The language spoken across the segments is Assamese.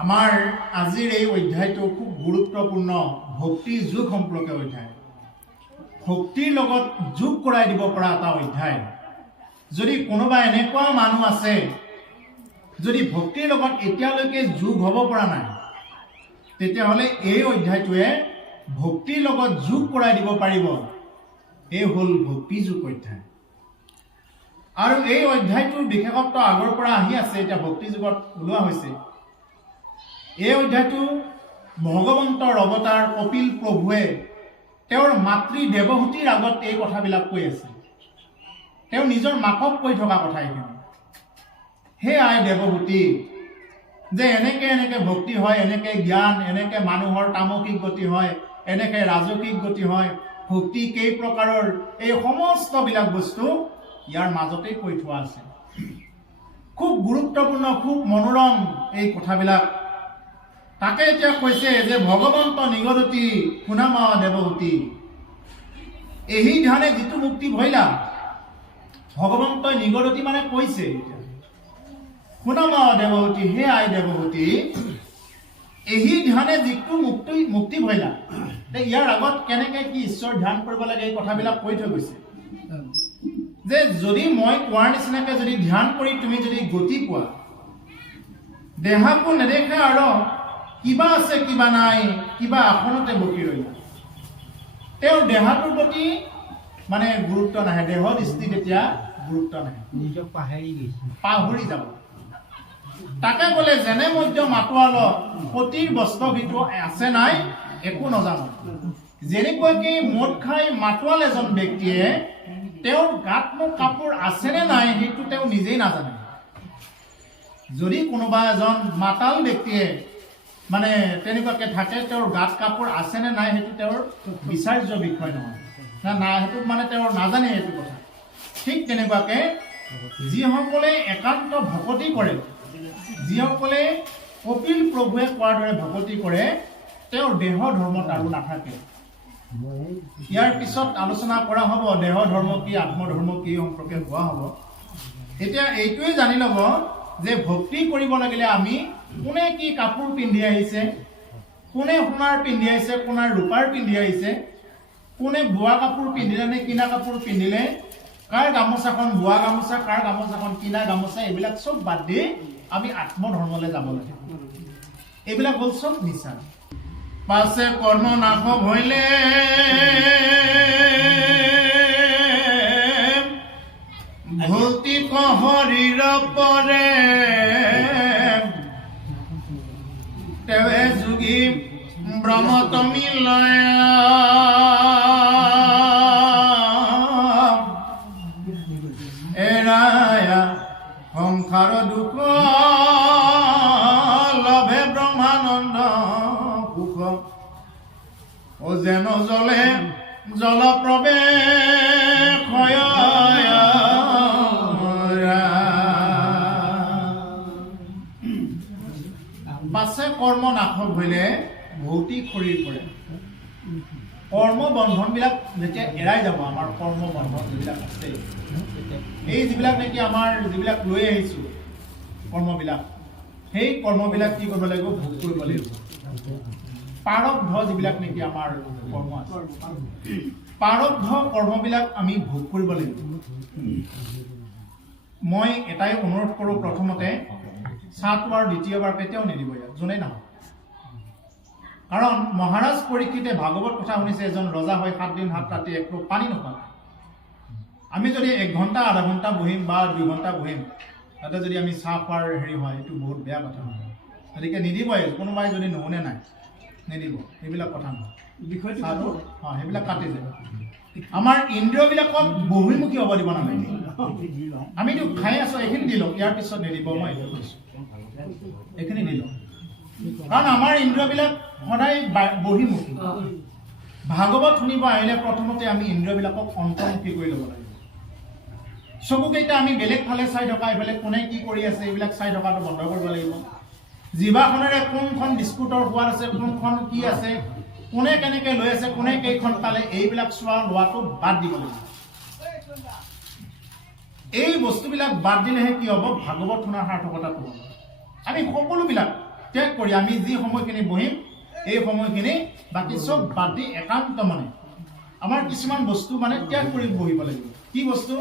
আমাৰ আজিৰ এই অধ্যায়টো খুব গুৰুত্বপূৰ্ণ ভক্তি যোগ সম্পৰ্কীয় অধ্যায়। ভক্তিৰ লগত যোগ কৰাই দিব পৰা এটা অধ্যায়। যদি কোনোবা এনেকুৱা মানুহ আছে যদি ভক্তিৰ লগত এতিয়ালৈকে যোগ হ'ব পৰা নাই, তেতিয়াহ'লে এই অধ্যায়টোৱে ভক্তিৰ লগত যোগ কৰাই দিব পাৰিব। এই হ'ল ভক্তি যোগ অধ্যায়। আৰু এই অধ্যায়টোৰ বিশেষত্ব আগৰ পৰা আহি আছে, এতিয়া ভক্তি যুগত ওলোৱা হৈছে। এই অধ্যায়টো ভগৱন্তৰ অৱতাৰ কপিল প্ৰভুৱে তেওঁৰ মাতৃ দেৱহূতিৰ আগত এই কথাবিলাক কৈ আছে। তেওঁ নিজৰ মাকক কৈ থকা কথা এইখিনি। হে আই দেৱহূতি, যে এনেকে এনেকে ভক্তি হয়, এনেকে জ্ঞান, এনেকে মানুহৰ তামসিক গতি হয়, এনেকে ৰাজসিক গতি হয়, ভক্তি কেই প্ৰকাৰৰ, এই সমস্তবিলাক বস্তু ইয়াৰ মাজতেই কৈ থোৱা আছে। খুব গুৰুত্বপূৰ্ণ, খুব মনোৰম এই কথাবিলাক। তাকে এতিয়া কৈছে যে ভগৱন্ত নিগদতি শুনামা দেৱহূতি, এই ধ্যানে যিটো মুক্তি ভৈলা, ভগৱন্তই নিগদতি মানে কৈছে এতিয়া শুনামা দেৱহূতি, হে আই দেৱহূতি, এই ধ্যানে যিটো মুক্তি ভৈলা। ইয়াৰ আগত কেনেকে কি ঈশ্বৰ ধ্যান কৰিব লাগে এই কথাবিলাক কৈ থৈ গৈছে। যে যদি মই কোৱাৰ নিচিনাকে যদি ধ্যান কৰি তুমি যদি গতি পোৱা, দেহাকো নেদেখে আৰু কিবা আছে কিবা নাই, কিবা আসনতে বকি ৰৈলা, তেওঁৰ দেহাটোৰ প্ৰতি মানে গুৰুত্ব নাহে, দেহ দৃষ্টি তেতিয়া গুৰুত্ব নাহে, নিজক পাহৰি যাব। তাকে ক'লে যেনে মধ্য মাতোৱাল পতিৰ বস্ত্ৰ ভিতৰত আছে নাই একো নাজানো। যেনেকুৱাকে মদ খাই মাতোৱাল এজন ব্যক্তিয়ে তেওঁৰ গাত মোৰ কাপোৰ আছেনে নাই সেইটো তেওঁ নিজেই নাজানে। যদি কোনোবা এজন মাতাল ব্যক্তিয়ে মানে তেনেকুৱাকে থাকে, তেওঁৰ গাত কাপোৰ আছেনে নাই সেইটো তেওঁৰ বিচাৰ্য বিষয় নহয়, না সেইটো মানে তেওঁৰ নাজানে এইটো কথা। ঠিক তেনেকুৱাকে যিসকলে একান্ত ভকতি কৰে, যিসকলে কপিল প্ৰভুৱে কোৱাৰ দৰে ভকতি কৰে, তেওঁৰ দেহ ধৰ্মত আৰু নাথাকে। ইয়াৰ পিছত আলোচনা কৰা হ'ব দেহ ধৰ্ম কি, আত্মধৰ্ম কি সম্পৰ্কে কোৱা হ'ব। এতিয়া এইটোৱে জানি ল'ব যে ভক্তি কৰিব লাগিলে আমি কোনে কি কাপোৰ পিন্ধি আহিছে, কোনে সোণাৰ পিন্ধি আহিছে, কোনে ৰূপাৰ পিন্ধি আহিছে, কোনে বোৱা কাপোৰ পিন্ধিলে নে কিনা কাপোৰ পিন্ধিলে, কাৰ গামোচাখন বোৱা গামোচা, কাৰ গামোচাখন কিনা গামোচা, এইবিলাক চব বাদ দি আমি আত্মধৰ্মলৈ যাব লাগে। এইবিলাক হ'ল চব মিছা। পাছে কৰ্ম নাশ হৈলে ভৌতিক শৰীৰ পৰে, তেৱে যোগী ব্ৰহ্মত মিলয়, এৰায়া সংসাৰ দুখ লভে ব্ৰহ্মানন্দ সুখ, ও যেন জলে জল প্ৰৱেশ পাছে কৰ্ম নাশক হলে ভৌতিক শৰীৰ পৰে। কৰ্ম বন্ধনবিলাক যেতিয়া এৰাই যাব, আমাৰ কৰ্ম বন্ধন যিবিলাক আছে, এই যিবিলাক নেকি আমাৰ যিবিলাক লৈ আহিছো কৰ্মবিলাক, সেই কৰ্মবিলাক কি কৰিব লাগিব, ভোগ কৰিব লাগিব। প্ৰাৰব্ধ যিবিলাক নেকি আমাৰ কৰ্ম আছে, প্ৰাৰব্ধ কৰ্মবিলাক আমি ভোগ কৰিব লাগিব। মই এটাই অনুৰোধ কৰোঁ, প্ৰথমতে চাহটো আৰু দ্বিতীয়বাৰ কেতিয়াও নিদিব ইয়াত, যোনেই নহওক। কাৰণ মহাৰাজ পৰীক্ষিতে ভাগৱত কথা শুনিছে, এজন ৰজা হয় 7 দিন 7 ৰাতি একো পানী নোখোৱা। আমি যদি 1 ঘণ্টা আধা ঘণ্টা বহিম বা 2 ঘণ্টা বহিম, তাতে যদি আমি চাহ খোৱাৰ হেৰি হয়, এইটো বহুত বেয়া কথা নহয়। গতিকে নিদিবই, কোনোবাই যদি নুশুনে নাই নিদিব, সেইবিলাক কথা নহয়। বিষয়টো সেইবিলাক কাটি যায়। আমাৰ ইন্দ্ৰিয়বিলাকক বহিমুখী হ'ব দিব নালাগে। আমিতো খাই আছো, এইখিনি দি লওক, ইয়াৰ পিছত নিদিব, মই এইটো কৈছোঁ, এইখিনি দি লওক। কাৰণ আমাৰ ইন্দ্ৰিয়বিলাক সদায় বহিমুখী। ভাগৱত শুনিব আহিলে প্ৰথমতে আমি ইন্দ্ৰিয়বিলাকক অন্তৰ্মুখী কৰি ল'ব লাগিব। চকুকেইটা আমি বেলেগ ফালে চাই থকা, এইফালে কোনে কি কৰি আছে এইবিলাক চাই থকাটো বন্ধ কৰিব লাগিব। জিভাখনেৰে কোনখন বিস্কুটৰ সোৱাদ আছে, কোনখন কি আছে, কোনে কেনেকে লৈ আছে, কোনে কেইখন পালে, এইবিলাক চোৱা লোৱাটো বাদ দিব লাগিব। এই বস্তুবিলাক বাদ দিলেহে কি হ'ব, ভাগৱত শুনাৰ সাৰ্থকতাটো হ'ব। আমি সকলোবিলাক ত্যাগ কৰি আমি যি সময়খিনি বহিম এই সময়খিনি বাকী চব বাদ দি একান্ত মনে আমাৰ কিছুমান বস্তু মানে ত্যাগ কৰি বহিব লাগিব কি বস্তু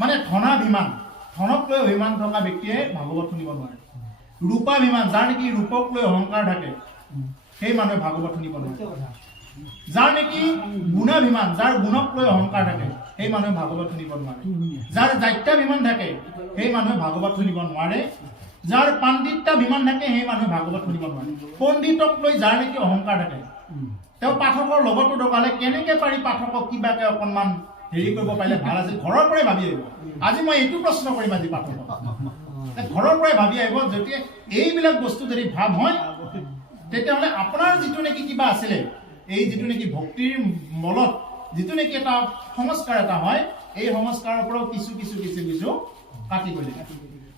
মানে ধনাভিমান ধনক লৈ অভিমান থকা ব্যক্তিয়ে ভাগৱত শুনিব নোৱাৰে ৰূপাভিমান যাৰ নেকি ৰূপক লৈ অহংকাৰ থাকে সেই মানুহে ভাগৱত শুনিব নোৱাৰে যাৰ নেকি গুণাভিমান যাৰ গুণক লৈ অহংকাৰ থাকে সেই মানুহে ভাগৱত শুনিব নোৱাৰে যাৰ দায়িত্বাভিমান থাকে সেই মানুহে ভাগৱত শুনিব নোৱাৰে যাৰ পাণ্ডিত্যাভিমান থাকে সেই মানুহে ভাগৱত শুনিব নোৱাৰে পণ্ডিতক লৈ যাৰ নেকি অহংকাৰ থাকে তেওঁ পাঠকৰ লগতো দগালে কেনেকে পাৰি পাঠকক কিবাকে অকণমান হেৰি কৰিব পাৰিলে ভাল আছিল ঘৰৰ পৰাই ভাবি আহিব আজি মই এইটো প্ৰশ্ন কৰিম আজি পাঠকক ঘৰৰ পৰাই ভাবি আহিব যেতিয়া এইবিলাক বস্তু যদি ভাৱ হয় তেতিয়াহ'লে আপোনাৰ যিটো নেকি কিবা আছিলে এই যিটো নেকি ভক্তিৰ মলত যিটো নেকি এটা সংস্কাৰ এটা হয় এই সংস্কাৰৰ পৰাও কিছু কাটি গ'লে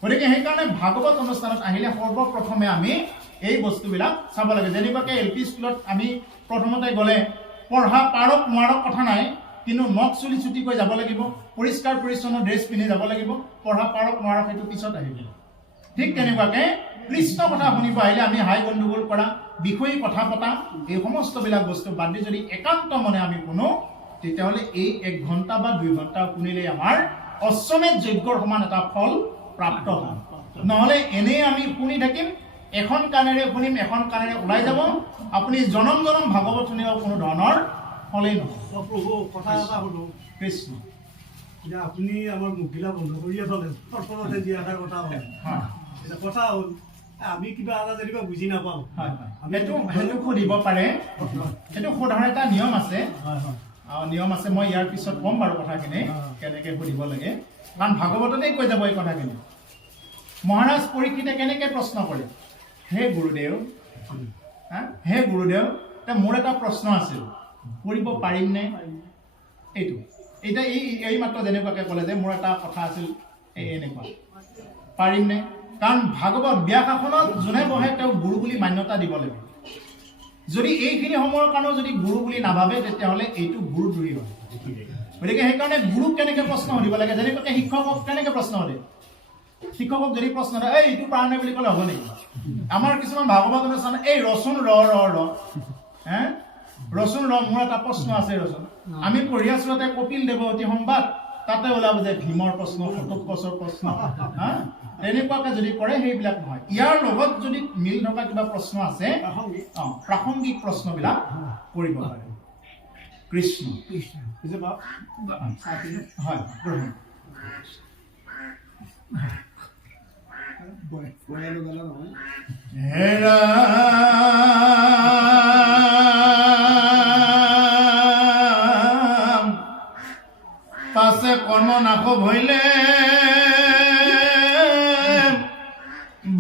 গতিকে সেইকাৰণে ভাগৱত অনুষ্ঠানত আহিলে সৰ্বপ্ৰথমে আমি এই বস্তুবিলাক চাব লাগে যেনেকুৱাকে এল পি স্কুলত আমি প্ৰথমতে গ'লে পঢ়া পাৰক নোৱাৰক কথা নাই কিন্তু নখ চুলি চুটিকৈ যাব লাগিব পৰিষ্কাৰ পৰিচ্ছন্ন ড্ৰেছ পিন্ধি যাব লাগিব পঢ়া পাৰক নোৱাৰক সেইটো পিছত আহিব ঠিক তেনেকুৱাকে কৃষ্ণ কথা শুনিব আহিলে আমি হাই গণ্ডগোল কৰা বিষয়ী কথা পতা এই সমস্তবিলাক বস্তু বাদ দি যদি একান্ত মনে আমি শুনো তেতিয়াহ'লে এই 1 ঘণ্টা বা 2 ঘণ্টা শুনিলে আমাৰ অশ্বমেধ যজ্ঞৰ সমান এটা ফল প্ৰাপ্ত হয় নহ'লে এনেই আমি শুনি থাকিম এখন কাণেৰে শুনিম এখন কাণেৰে ওলাই যাব আপুনি জনম ভাগৱত শুনিব কোনো ধৰণৰ ফলেই নহয় প্ৰভু কথা এটা শুনো কৃষ্ণ এতিয়া আপুনি আমাৰ মুখিলা বন্ধ কৰিয়ে থলে প্ৰথমতে যি এটা কথা হ'ল এটা কথা হ'ল আমি কিবা এটা যেনিবা বুজি নাপাওঁ সেইটো সুধিব পাৰে সেইটো সোধাৰ এটা নিয়ম আছে মই ইয়াৰ পিছত ক'ম বাৰু কথাখিনি কেনেকৈ সুধিব লাগে কাৰণ ভাগৱততেই কৈ যাব এই কথাখিনি মহাৰাজ পৰীক্ষিতে কেনেকৈ প্ৰশ্ন কৰে হে গুৰুদেৱ মোৰ এটা প্ৰশ্ন আছিল কৰিব পাৰিমনে এইটো এতিয়া এই মাত্ৰ যেনেকুৱাকৈ ক'লে যে মোৰ এটা কথা আছিল এনেকুৱা পাৰিমনে কাৰণ ভাগৱত ব্যাসাসনত যোনে বহে তেওঁক গুৰু বুলি মান্যতা দিব লাগে যদি এইখিনি সময়ৰ কাৰণেও যদি গুৰু বুলি নাভাবে তেতিয়াহ'লে এইটো গুৰুদ্ৰোহী হয় গতিকে সেইকাৰণে গুৰুক কেনেকৈ প্ৰশ্ন সুধিব লাগে যেনেকুৱাকৈ শিক্ষকক কেনেকৈ প্ৰশ্ন সুধে শিক্ষকক যদি প্ৰশ্ন সুধে এইটো পৰা নাই বুলি ক'লে হ'ব নেকি আমাৰ কিছুমান ভাগৱত অনুষ্ঠান এই ৰচোন ৰচোন মোৰ এটা প্ৰশ্ন আছে ৰচোন আমি পঢ়ি আছো তাতে কপিল দেৱতী সংবাদ তাতে ওলাব যে ভীমৰ প্ৰশ্ন ঘটোৎকচৰ প্ৰশ্ন তেনেকুৱাকে যদি কৰে সেইবিলাক নহয় ইয়াৰ লগত যদি মিল থকা কিবা প্ৰশ্ন আছে প্ৰাসংগিক প্ৰশ্নবিলাক কৰিব পাৰে কৃষ্ণ হয় হেৰা পাছে কৰ্ম নাশব হইলে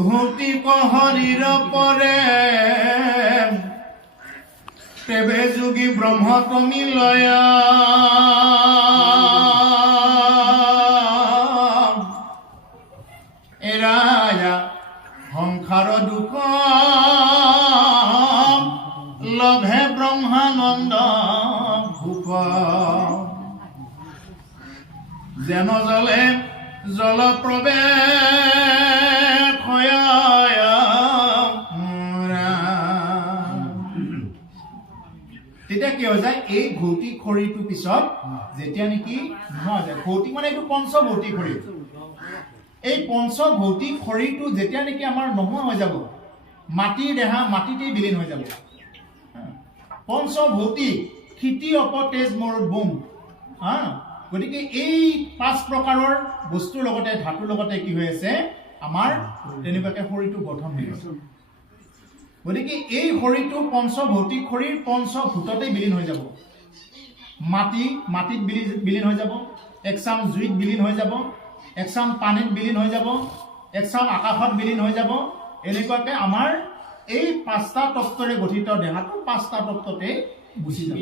ভৌতিক শৰীৰ পৰে তেবে যোগী ব্ৰহ্মতমী লয় এৰায়া সংসাৰ দুখ লভে ব্ৰহ্মানন্দ ভূপ যেন জলে জল প্ৰৱেশ তেতিয়া কি হৈ যায় এই ভৌতিক শৰীৰটোৰ পিছত যেতিয়া নেকি নোহোৱা যায় ভৌতিক মানে এইটো পঞ্চভৌতিক শৰীৰ এই পঞ্চভৌতিক শৰীৰটো যেতিয়া নেকি আমাৰ নোহোৱা হৈ যাব মাটিৰ দেহা মাটিতেই বিলীন হৈ যাব পঞ্চভৌতিক ক্ষিতি অপ তেজ মোৰ বোম গতিকে এই 5 প্ৰকাৰৰ বস্তুৰ লগতে ধাতুৰ লগতে কি হৈ আছে আমাৰ তেনেকুৱাকে শৰীৰটো গঠন হৈ আছে গতিকে এই শৰীৰটো পঞ্চভৌতিক শৰীৰ পঞ্চভূততেই বিলীন হৈ যাব মাটিত বিলীন হৈ যাব একচাম জুইত বিলীন হৈ যাব একচাম পানীত বিলীন হৈ যাব একচাম আকাশত বিলীন হৈ যাব এনেকুৱাকে আমাৰ এই 5টা তত্ত্বৰে গঠিত দেহাটো 5টা তত্ত্বতে গুচি যাব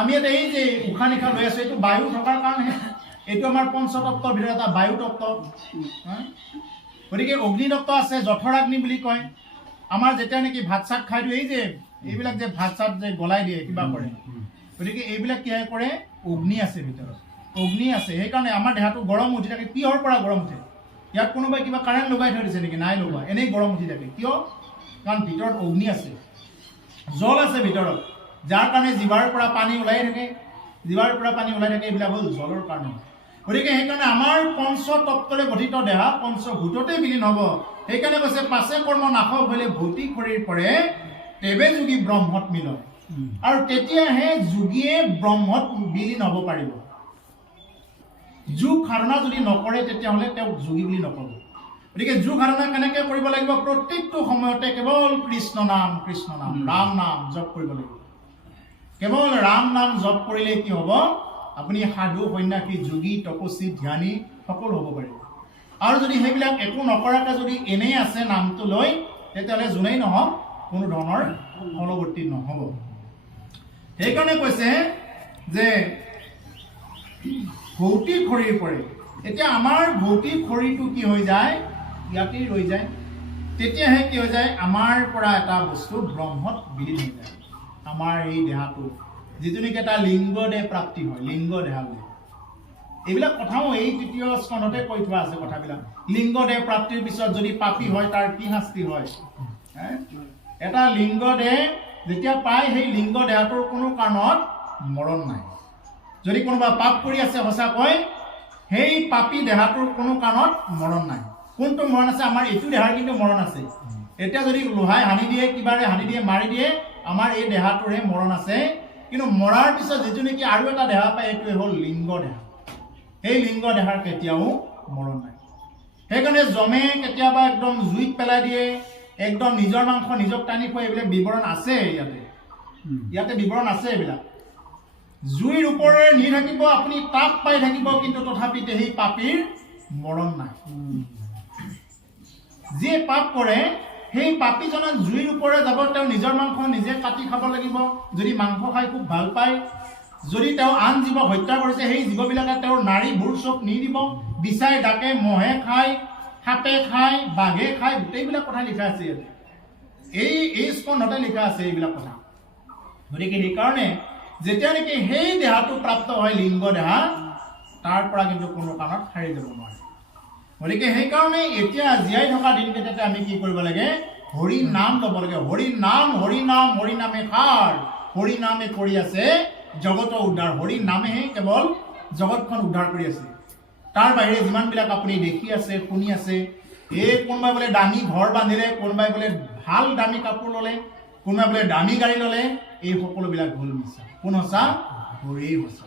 আমি এটা এই যে উশাহ নিশাহ লৈ আছো এইটো বায়ু থকাৰ কাৰণেহে এইটো আমাৰ পঞ্চতত্ত্বৰ ভিতৰত এটা বায়ু তত্ত্ব গতিকে অগ্নি তত্ত্ব আছে জঠৰাগ্নি বুলি কয় আমাৰ যেতিয়া নেকি ভাত চাত খাই দিওঁ এই যে এইবিলাক যে ভাত চাত যে গলাই দিয়ে কিবা কৰে গতিকে এইবিলাক কি কৰে অগ্নি আছে ভিতৰত অগ্নি আছে সেইকাৰণে আমাৰ দেহাটো গৰম উঠি থাকে কিহৰ পৰা গৰম উঠে ইয়াত কোনোবাই কিবা কাৰেণ্ট লগাই থৈ দিছে নেকি? নাই লগোৱা, এনেই গৰম উঠি থাকে। কিয়? কাৰণ ভিতৰত অগ্নি আছে, জল আছে ভিতৰত, যাৰ কাৰণে জিভাৰ পৰা পানী ওলাই থাকে, এইবিলাক হ'ল জলৰ কাৰণে। গতিকে সেইকাৰণে আমাৰ পঞ্চতত্বৰে গঠিত দেহা পঞ্চভূততে বিলীন হ'ব। সেইকাৰণে কৈছে পাছে কৰ্ম নাশক হ'লে ভৌতিক শৰীৰ পৰে, তেবে যোগী ব্ৰহ্মত মিলয়। আৰু তেতিয়াহে যোগীয়ে ব্ৰহ্মত বিলীন হ'ব পাৰিব। যোগ সাধনা যদি নকৰে তেতিয়াহ'লে তেওঁক যোগী বুলি নক'ব। গতিকে যোগ সাধনা কেনেকৈ কৰিব লাগিব? প্ৰত্যেকটো সময়তে কেৱল কৃষ্ণ নাম ৰাম নাম জপ কৰিব লাগিব। কেৱল ৰাম নাম জপ কৰিলে কি হ'ব? আপুনি সাধু, সন্ন্যাসী, যোগী, তপস্বী, ধ্যানী সকলো হ'ব পাৰিব। আৰু যদি সেইবিলাক একো নকৰাকৈ যদি এনেই আছে নামটো লৈ, তেতিয়াহ'লে যোনেই নহওক কোনো ধৰণৰ ফলৱৰ্তী নহ'ব। সেইকাৰণে কৈছে যে ভৌতিক শৰীৰ পৰে। এতিয়া আমাৰ ভৌতিক শৰীৰটো কি হৈ যায়? ইয়াতেই ৰৈ যায়। তেতিয়াহে কি হৈ যায়? আমাৰ পৰা এটা বস্তু ব্ৰহ্মত বিলীন হৈ যায়। আমাৰ এই দেহাটো যিটো নেকি এটা লিংগ দেহ প্ৰাপ্তি হয়, লিংগ দেহা বুলি। এইবিলাক কথাও এই ৩য় স্কন্ধতে কৈ থোৱা আছে কথাবিলাক। লিংগ দেহ প্ৰাপ্তিৰ পিছত যদি পাপী হয় তাৰ কি শাস্তি হয়? এটা লিংগ দেহ যেতিয়া পায়, সেই লিংগ দেহাটোৰ কোনো কাৰণত মৰণ নাই। যদি কোনোবা পাপ কৰি আছে সঁচাকৈ, সেই পাপী দেহাটোৰ কোনো কাৰণত মৰণ নাই। কোনটো মৰণ আছে? আমাৰ এইটো দেহাৰ কিন্তু মৰণ আছে। এতিয়া যদি লোহাই হানি দিয়ে, কিবাৰে হানি দিয়ে, মাৰি দিয়ে, আমাৰ এই দেহাটোৰহে মৰণ আছে। কিন্তু মৰাৰ পিছত যিটো নেকি আৰু এটা দেহা পায়, এইটোৱে হ'ল লিংগ দেহা। সেই লিংগ দেহাৰ কেতিয়াও মৰণ নাই। সেইকাৰণে জমে কেতিয়াবা একদম জুইত পেলাই দিয়ে, একদম নিজৰ মাংস নিজক টানি খুৱাই, এইবিলাক বিৱৰণ আছে ইয়াতে বিৱৰণ আছে। এইবিলাক জুইৰ ওপৰেৰে নি থাকিব, আপুনি তাপ পাই থাকিব, কিন্তু তথাপিতে সেই পাপীৰ মৰণ নাই। যিয়ে পাপ কৰে সেই পাপীজনক জুইৰ ওপৰে যাব, তেওঁ নিজৰ মাংস নিজে কাটি খাব লাগিব। যদি মাংস খাই খুব ভাল পায়, যদি তেওঁ আন জীৱক হত্যা কৰিছে, সেই জীৱবিলাকে তেওঁৰ নাড়ীবোৰ চব নি দিব। বিচাই ডাকে, মহে খায়, সাপে খায়, বাঘে খায়, গোটেইবিলাক কথা লিখা আছে ইয়াতে। এই স্কন্ধতে লিখা আছে এইবিলাক কথা। গতিকে সেইকাৰণে যেতিয়া নেকি সেই দেহাটো প্ৰাপ্ত হয়, লিংগ দেহা, তাৰ পৰা কিন্তু কোনো কাৰণত সাৰি যাব নোৱাৰে। গতিকে সেইকাৰণে এতিয়া জীয়াই থকা দিনকেইটাতে আমি কি কৰিব লাগে? হৰি নাম ল'ব লাগে। হৰি নাম, হৰি নামে সাৰ, হৰি নামে কৰি আছে জগতৰ উদ্ধাৰ। হৰি নামেহে কেৱল জগতখন উদ্ধাৰ কৰি আছে। তাৰ বাহিৰে যিমানবিলাক আপুনি দেখি আছে, শুনি আছে, এই কোনোবাই বোলে দামী ঘৰ বান্ধিলে, কোনোবাই বোলে ভাল দামী কাপোৰ ল'লে, কোনোবাই বোলে দামী গাড়ী ল'লে, এই সকলোবিলাক ভুল মিছা। কোন সঁচা? হৰিয়েই সঁচা।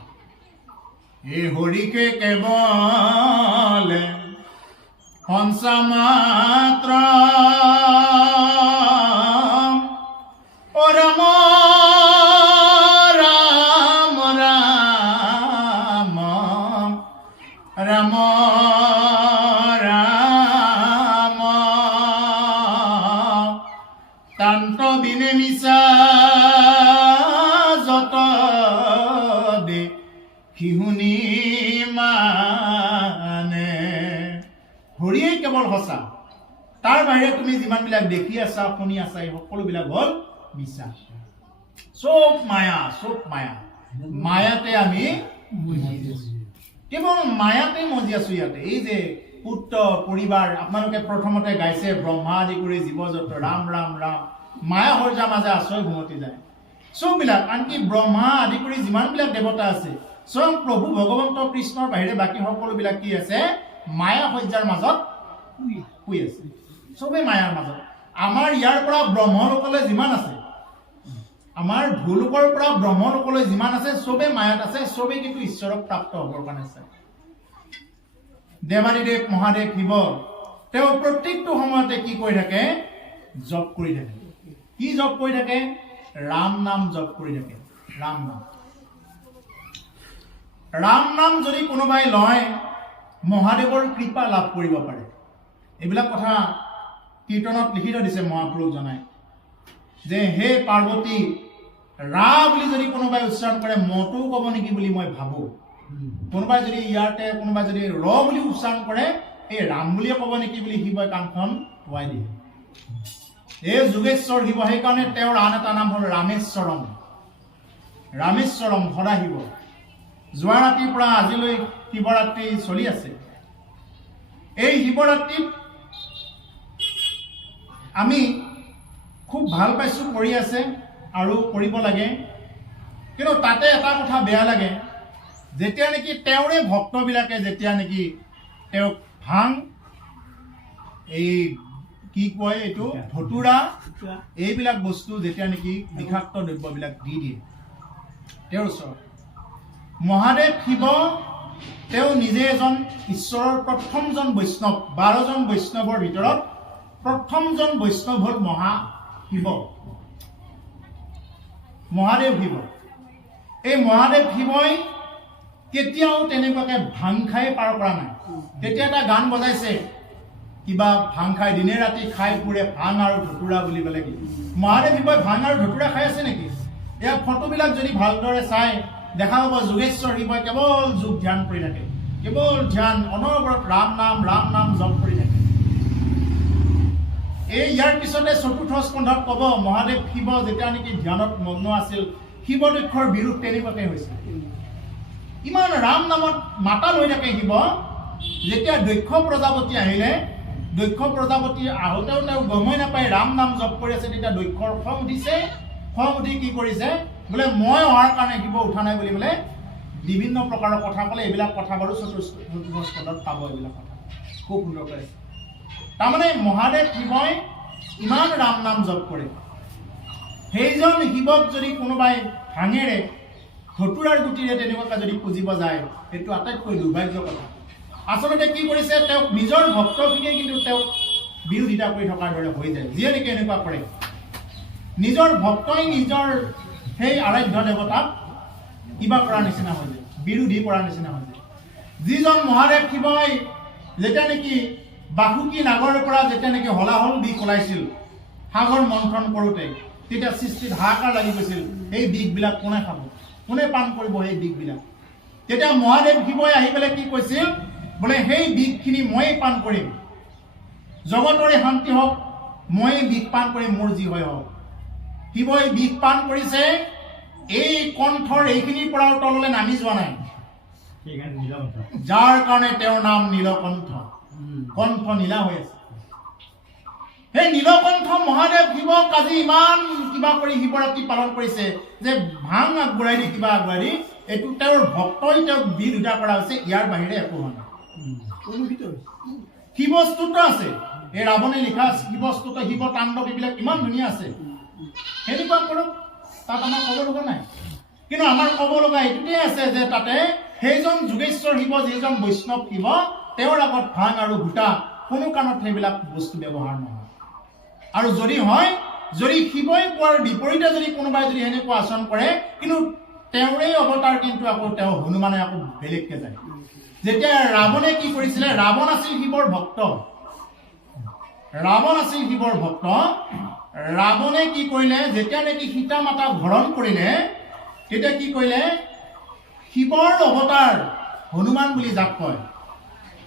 এই হৰিকে কেৱল হংসা মাত্ৰ, অ ৰাম ৰাম ৰাম ৰাম ৰাম, তান্ত বিনে মিছা যত দে সিহুনি মানে। হৰিয়েই কেৱল সঁচা। তাৰ বাহিৰে তুমি যিমানবিলাক দেখি আছা, শুনি আছা, এই সকলোবিলাক হ'ল মিছা। চব মায়া, চব মায়া। মায়াতে আমি কেৱল মায়াতে মজি আছো ইয়াতে। এই যে পুত্ৰ পৰিবাৰ আপোনালোকে প্ৰথমতে গাইছে, ব্ৰহ্মা আদি কৰি জীৱ জগত ৰাম ৰাম ৰাম, মায়া সৰ্জাৰ মাজে আশ্ৰয় ঘুমতি যায়। চববিলাক, আনকি ব্ৰহ্মা আদি কৰি যিমানবিলাক দেৱতা আছে, স্বয়ং প্ৰভু ভগৱন্ত কৃষ্ণৰ বাহিৰে বাকী সকলোবিলাক কি আছে? মায়া সজ্জাৰ মাজত শুই আছে। চবেই মায়াৰ মাজত। আমাৰ ইয়াৰ পৰা ব্ৰহ্মলোকলৈ যিমান আছে, আমাৰ ভূলোকৰ পৰা ব্ৰহ্মলোকলৈ যিমান আছে, চবেই মায়াত আছে। চবেই কিন্তু ঈশ্বৰক প্ৰাপ্ত হ'বৰ কাৰণে আছে। দেৱাদিদেৱ মহাদেৱ শিৱ, তেওঁ প্ৰত্যেকটো সময়তে কি কৰি থাকে? জপ কৰি থাকে। কি জপ কৰি থাকে? ৰাম নাম জপ কৰি থাকে। ৰাম নাম। ৰাম নাম যদি কোনোবাই লয়, মহাদেৱৰ কৃপা লাভ কৰিব পাৰে। এইবিলাক কথা কীৰ্তনত লিখিত দিছে মহাপুৰুষ জনাই যে হে পাৰ্বতী, ৰা বুলি যদি কোনোবাই উচ্চাৰণ কৰে, মতো ক'ব নেকি বুলি মই ভাবো। কোনোবাই যদি ইয়াতে কোনোবাই যদি ৰ বুলি উচ্চাৰণ কৰে, এই ৰাম বুলিয়ে ক'ব নেকি বুলি শিৱই কাণখন ধুৱাই দিয়ে। এই যোগেশ্বৰ শিৱ, সেইকাৰণে তেওঁৰ আন এটা নাম হ'ল ৰামেশ্বৰম। ৰামেশ্বৰম সদা শিৱ। যোৱা ৰাতিৰ পৰা আজিলৈ শিৱৰাত্ৰি চলি আছে। এই শিৱৰাত্ৰিত আমি খুব ভাল পাইছোঁ, কৰি আছে আৰু কৰিব লাগে। কিন্তু তাতে এটা কথা বেয়া লাগে, যেতিয়া নেকি তেওঁৰে ভক্তবিলাকে যেতিয়া নেকি তেওঁক ভাং, এই কি কয় এইটো ধতুৰা, এইবিলাক বস্তু যেতিয়া নেকি বিষাক্ত দ্ৰব্যবিলাক দি দিয়ে তেওঁৰ ওচৰত, মহাদেৱ শিৱ তেওঁ নিজে এজন ঈশ্বৰৰ প্ৰথমজন বৈষ্ণৱ, 12জন বৈষ্ণৱৰ ভিতৰত প্ৰথমজন বৈষ্ণৱ হ'ল মহাদেৱ শিৱ। এই মহাদেৱ শিৱই কেতিয়াও তেনেকুৱাকে ভাং খাই পাৰ কৰা নাই। তেতিয়া এটা গান বজাইছে, কিবা ভাং খাই দিনে ৰাতি খাই ফুৰে ভাং আৰু ধতুৰা বুলি ক'লে কি মহাদেৱ শিৱই ভাং আৰু ধতুৰা খাই আছে নেকি? ইয়াৰ ফটোবিলাক যদি ভালদৰে চাই দেখা পাব যোগেশ্বৰ শিৱই কেৱল যোগ ধ্যান কৰি থাকে, কেৱল ধ্যান, অনবৰত ৰাম নাম জপ কৰি থাকে। এই ইয়াৰ পিছতে চতুৰ্থ স্কন্ধত ক'ব মহাদেৱ শিৱ যেতিয়া নেকি ধ্যানত মগ্ন আছিল, শিৱদক্ষৰ বিৰোধ তেনেকুৱাকৈ হৈছিল। ইমান ৰাম নামত মাতাল হৈ থাকে শিৱ। যেতিয়া দক্ষ প্ৰজাপতি আহিলে, দক্ষ প্ৰজাপতি আহোঁতেও তেওঁ গমই নাপায় ৰাম নাম জপ কৰি আছে, তেতিয়া দক্ষৰ খং উঠিছে। খং উঠি কি কৰিছে বোলে, মই অহাৰ কাৰণে শিৱ উঠা নাই বুলি বোলে বিভিন্ন প্ৰকাৰৰ কথা ক'লে। এইবিলাক কথা বাৰু চতুৰ্থ স্কন্ধত পাব, এইবিলাক কথা খুব সুন্দৰকৈ আছে। তাৰমানে মহাদেৱ শিৱই ইমান ৰাম নাম জপ কৰে, সেইজন শিৱক যদি কোনোবাই ভাঙেৰে ধতুৰাৰ গুটিৰে তেনেকুৱাকৈ যদি পুজিব যায়, সেইটো আটাইতকৈ দুৰ্ভাগ্য কথা। আচলতে কি কৰিছে, তেওঁক নিজৰ ভক্তখিনিয়ে কিন্তু তেওঁক বিৰোধিতা কৰি থকাৰ দৰে হৈ যায়। যিয়ে নেকি এনেকুৱা কৰে, নিজৰ ভক্তই নিজৰ সেই আৰাধ্য দেৱতাক কিবা কৰাৰ নিচিনা হৈ যায়, বিৰোধী কৰাৰ নিচিনা হৈ যায়। যিজন মহাদেৱ শিৱই যেতিয়া নেকি বাসুকী নাগৰৰ পৰা যেতিয়া নেকি হলাহল বিষ ওলাইছিল সাগৰ মন্থন কৰোঁতে, তেতিয়া সৃষ্টিত হাহাকাৰ লাগি গৈছিল, সেই বিষবিলাক কোনে খাব, কোনে পান কৰিব সেই বিষবিলাক। তেতিয়া মহাদেৱ শিৱই আহি পেলাই কি কৈছিল বোলে, সেই বিষখিনি ময়ে পান কৰিম, জগতৰে শান্তি হওক, ময়ে বিষ পান কৰিম, মোৰ যি হয় হওক। শিৱই বিষ পান কৰিছে, এই কণ্ঠৰ এইখিনিৰ পৰাও তললৈ নামি যোৱা নাই, যাৰ কাৰণে তেওঁৰ নাম নীলকণ্ঠ। কণ্ঠ নীলা হৈ আছে। সেই নীলকণ্ঠ মহাদেৱ শিৱক আজি ইমান কিবা কৰি শিৱৰাত্ৰি পালন কৰিছে যে ভাং আগবঢ়াই দি কিবা আগবঢ়াই দি এইটো তেওঁৰ ভক্তই তেওঁক বিৰোধিতা কৰা হৈছে। ইয়াৰ বাহিৰে একো হোৱা নাই। শিৱস্তুত আছে, এই ৰাৱণে লিখা শিৱস্তুত, শিৱ তাণ্ডৱ, এইবিলাক ইমান ধুনীয়া আছে। সেনেকুৱা কৰক, তাত আমাৰ ক'ব লগা নাই। কিন্তু আমাৰ ক'ব লগা এইটোতেই আছে যে তাতে সেইজন যোগেশ্বৰ শিৱ, যিজন বৈষ্ণৱ শিৱ, তেওঁৰ আগত ভাং আৰু ঘোটা কোনো কাৰণত সেইবিলাক বস্তু ব্যৱহাৰ নহয়। আৰু যদি হয়, যদি শিৱই কোৱাৰ বিপৰীতে যদি কোনোবাই যদি এনেকুৱা আচৰণ কৰে, কিন্তু তেওঁৰে অৱতাৰ, কিন্তু আকৌ তেওঁ হনুমানে আকৌ বেলেগকে যায়। যেতিয়া ৰাৱণে কি কৰিছিলে, ৰাৱণ আছিল শিৱৰ ভক্ত, ৰাৱণে কি কৰিলে, যেতিয়া নেকি সীতা মাতাক হৰণ কৰিলে, তেতিয়া কি কৰিলে, শিৱৰ অৱতাৰ হনুমান বুলি যাক কয়,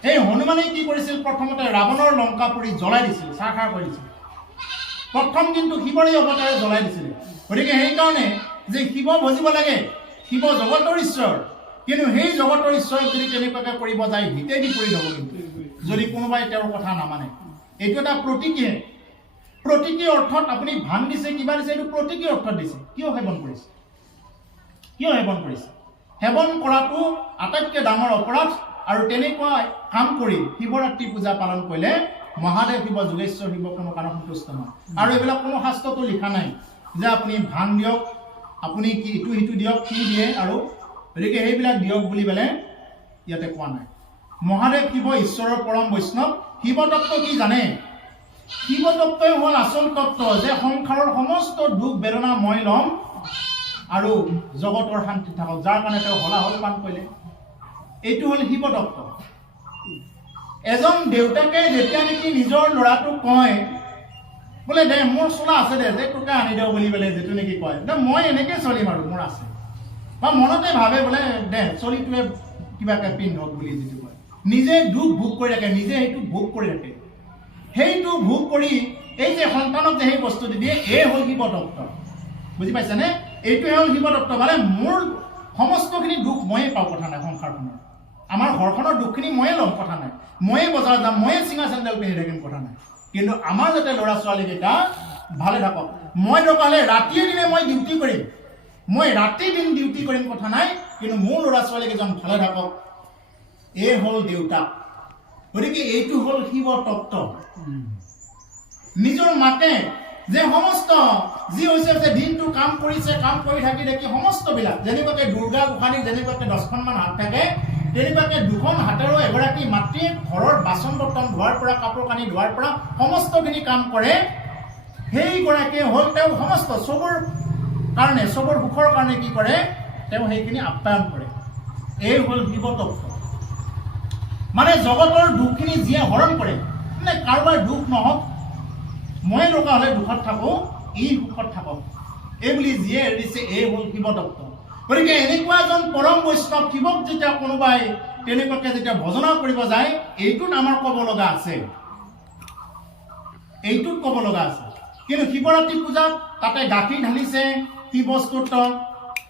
এই হনুমানে কি কৰিছিল, প্ৰথমতে ৰাৱণৰ লংকাপুৰী জ্বলাই দিছিল, চাৰখাৰ কৰি দিছিল। প্ৰথম কিন্তু শিৱৰে অৱতাৰে জ্বলাই দিছিলে। গতিকে সেইকাৰণে যে শিৱ ভজিব লাগে, শিৱ জগতৰ ঈশ্বৰ, কিন্তু সেই জগতৰ ঈশ্বৰক যদি তেনেকুৱাকৈ কৰিব যায়, হিতে বিপৰীত হ'ব। কিন্তু যদি কোনোবাই তেওঁৰ কথা নামানে, এইটো এটা প্ৰতীকীহে। প্ৰতীকী অৰ্থত আপুনি ভাং দিছে, কিবা দিছে, এইটো প্ৰতীকী অৰ্থত দিছে। কিয় সেৱন কৰিছে? সেৱন কৰাটো আটাইতকৈ ডাঙৰ অপৰাধ। আৰু তেনেকুৱা কাম কৰি শিৱৰাত্ৰি পূজা পালন কৰিলে মহাদেৱ শিৱ, যোগেশ্বৰ শিৱ কোনো কাৰণত সন্তুষ্ট নহয়। আৰু এইবিলাক কোনো শাস্ত্ৰতো লিখা নাই যে আপুনি ভাং দিয়ক, আপুনি কি ইটো সিটো দিয়ক, কি দিয়ে, আৰু গতিকে সেইবিলাক দিয়ক বুলি পেলাই ইয়াতে কোৱা নাই। মহাদেৱ শিৱ ঈশ্বৰৰ পৰম বৈষ্ণৱ। শিৱতত্ত্ব কি জানে? শিৱতত্ত্বই হ'ল আচল তত্ত্ব, যে সংসাৰৰ সমস্ত দুখ বেদনা মই ল'ম আৰু জগতৰ শান্তি থাকক, যাৰ কাৰণে তেওঁ হলাহল পান কৰিলে। এইটো হ'ল শিৱতত্ত্ব। এজন দেউতাকে যেতিয়া নেকি নিজৰ ল'ৰাটোক কয় বোলে, দে মোৰ চোলা আছে দে, যে তোকে আনি দিওঁ বুলি পেলাই যিটো নেকি কয়, মই এনেকৈ চলিম আৰু মোৰ আছে, বা মনতে ভাবে বোলে দে চলিটোৱে কিবাকে পিন্ধক বুলি যিটো কয়, নিজে দুখ ভোগ কৰি থাকে, নিজে সেইটো ভোগ কৰি থাকে। সেইটো ভোগ কৰি এই যে সন্তানক যে সেই বস্তুটো দিয়ে, এই হ'ল শিৱতত্ত্ব। বুজি পাইছেনে? এইটোৱে হ'ল শিৱতত্ত্ব। মানে মোৰ সমস্তখিনি দুখ ময়ে পাওঁ, কথা নাই সংসাৰখনৰ। আমাৰ ঘৰখনৰ দুখখিনি ময়ে ল'ম, কথা নাই, ময়ে বজাৰ যাম, ময়ে চিঙা চেণ্ডেল পিন্ধি থাকিম, কথা নাই, কিন্তু আমাৰ যাতে ল'ৰা ছোৱালীকেইটা ভালে থাকক। মই দৰকাৰ হ'লে ৰাতিয়ে দিনে মই ডিউটি কৰিম, মই ৰাতি দিন ডিউটি কৰিম, কথা নাই, কিন্তু মোৰ ল'ৰা ছোৱালীকেইজন ভালে থাকক। এই হ'ল দেউতাক। গতিকে এইটো হ'ল শিৱ তত্ত্ব। নিজৰ মাকে যে সমস্ত যি হৈছে যে দিনটো কাম কৰিছে, কাম কৰি থাকি দেখি সমস্তবিলাক যেনেকুৱাকে দুৰ্গা গোসাঁনীৰ যেনেকুৱাকে 10খনমান হাত থাকে, তেনেকুৱাকে 2খন হাতেৰেও এগৰাকী মাতৃয়ে ঘৰৰ বাচন বৰ্তন ধোৱাৰ পৰা কাপোৰ কানি ধোৱাৰ পৰা সমস্তখিনি কাম কৰে। সেইগৰাকীয়ে হ'ল তেওঁ সমস্ত চবৰ কাৰণে, চবৰ সুখৰ কাৰণে কি কৰে, তেওঁ সেইখিনি আপ্যায়ন কৰে। এই হ'ল শিৱ তত্ত্ব। মানে জগতৰ দুখখিনি যিয়ে হৰণ কৰে, মানে কাৰোবাৰ দুখ নহওক, মই দৰকাৰ হ'লে দুখত থাকোঁ, ই সুখত থাকক, এই বুলি যিয়ে এৰিছে, এই হ'ল শিৱ তত্ত্ব। গতিকে এনেকুৱা এজন পৰম বৈষ্ণৱ শিৱক যেতিয়া কোনোবাই তেনেকুৱাকে যেতিয়া ভজনা কৰিব যায়, এইটোত আমাৰ ক'ব লগা আছে, এইটোত ক'ব লগা আছে। কিন্তু শিৱৰাত্ৰি পূজাত তাতে গাখীৰ ঢালিছে, শিৱ স্তোত্ৰ,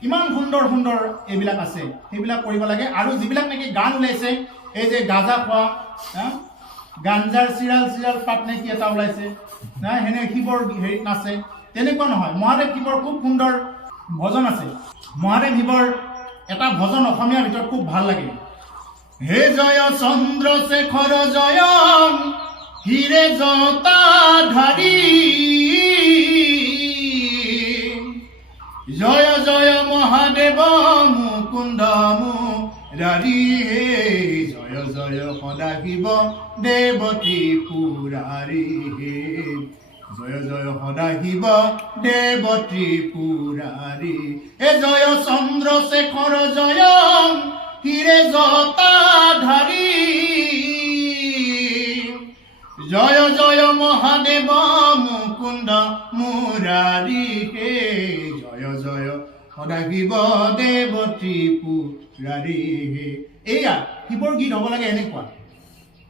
ইমান সুন্দৰ সুন্দৰ এইবিলাক আছে, সেইবিলাক কৰিব লাগে। আৰু যিবিলাক নেকি গান ওলাইছে, এই যে গাজা খোৱা, গাঞ্জাৰ চিৰাল পাত নে কি এটা ওলাইছে, সেনে শিৱৰ হেৰিত নাচে, তেনেকুৱা নহয়। মহাদেৱ শিৱৰ খুব সুন্দৰ ভজন আছে। মহাদেৱ শিৱৰ এটা ভজন অসমীয়াৰ ভিতৰত খুব ভাল লাগে। হে জয় চন্দ্ৰশেখৰ জয় হিৰে জটাধাৰী, জয় জয় মহাদেৱ মুকুন্দ মুৰাৰী, হে জয় জয় সদাশিৱ দেৱতী পুৰাৰী, হে জয় জয় সদাশিৱ দেৱতী পুৰাৰী, হে জয় চন্দ্ৰশেখৰ জয় হিৰে জটাধাৰী, জয় জয় মহাদেৱ মুকুন্দ মুৰাৰী, হে জয় জয় সদাশিৱ দেৱতী পুৰাৰী, হে। এয়া শিৱৰ গীত হ'ব লাগে এনেকুৱা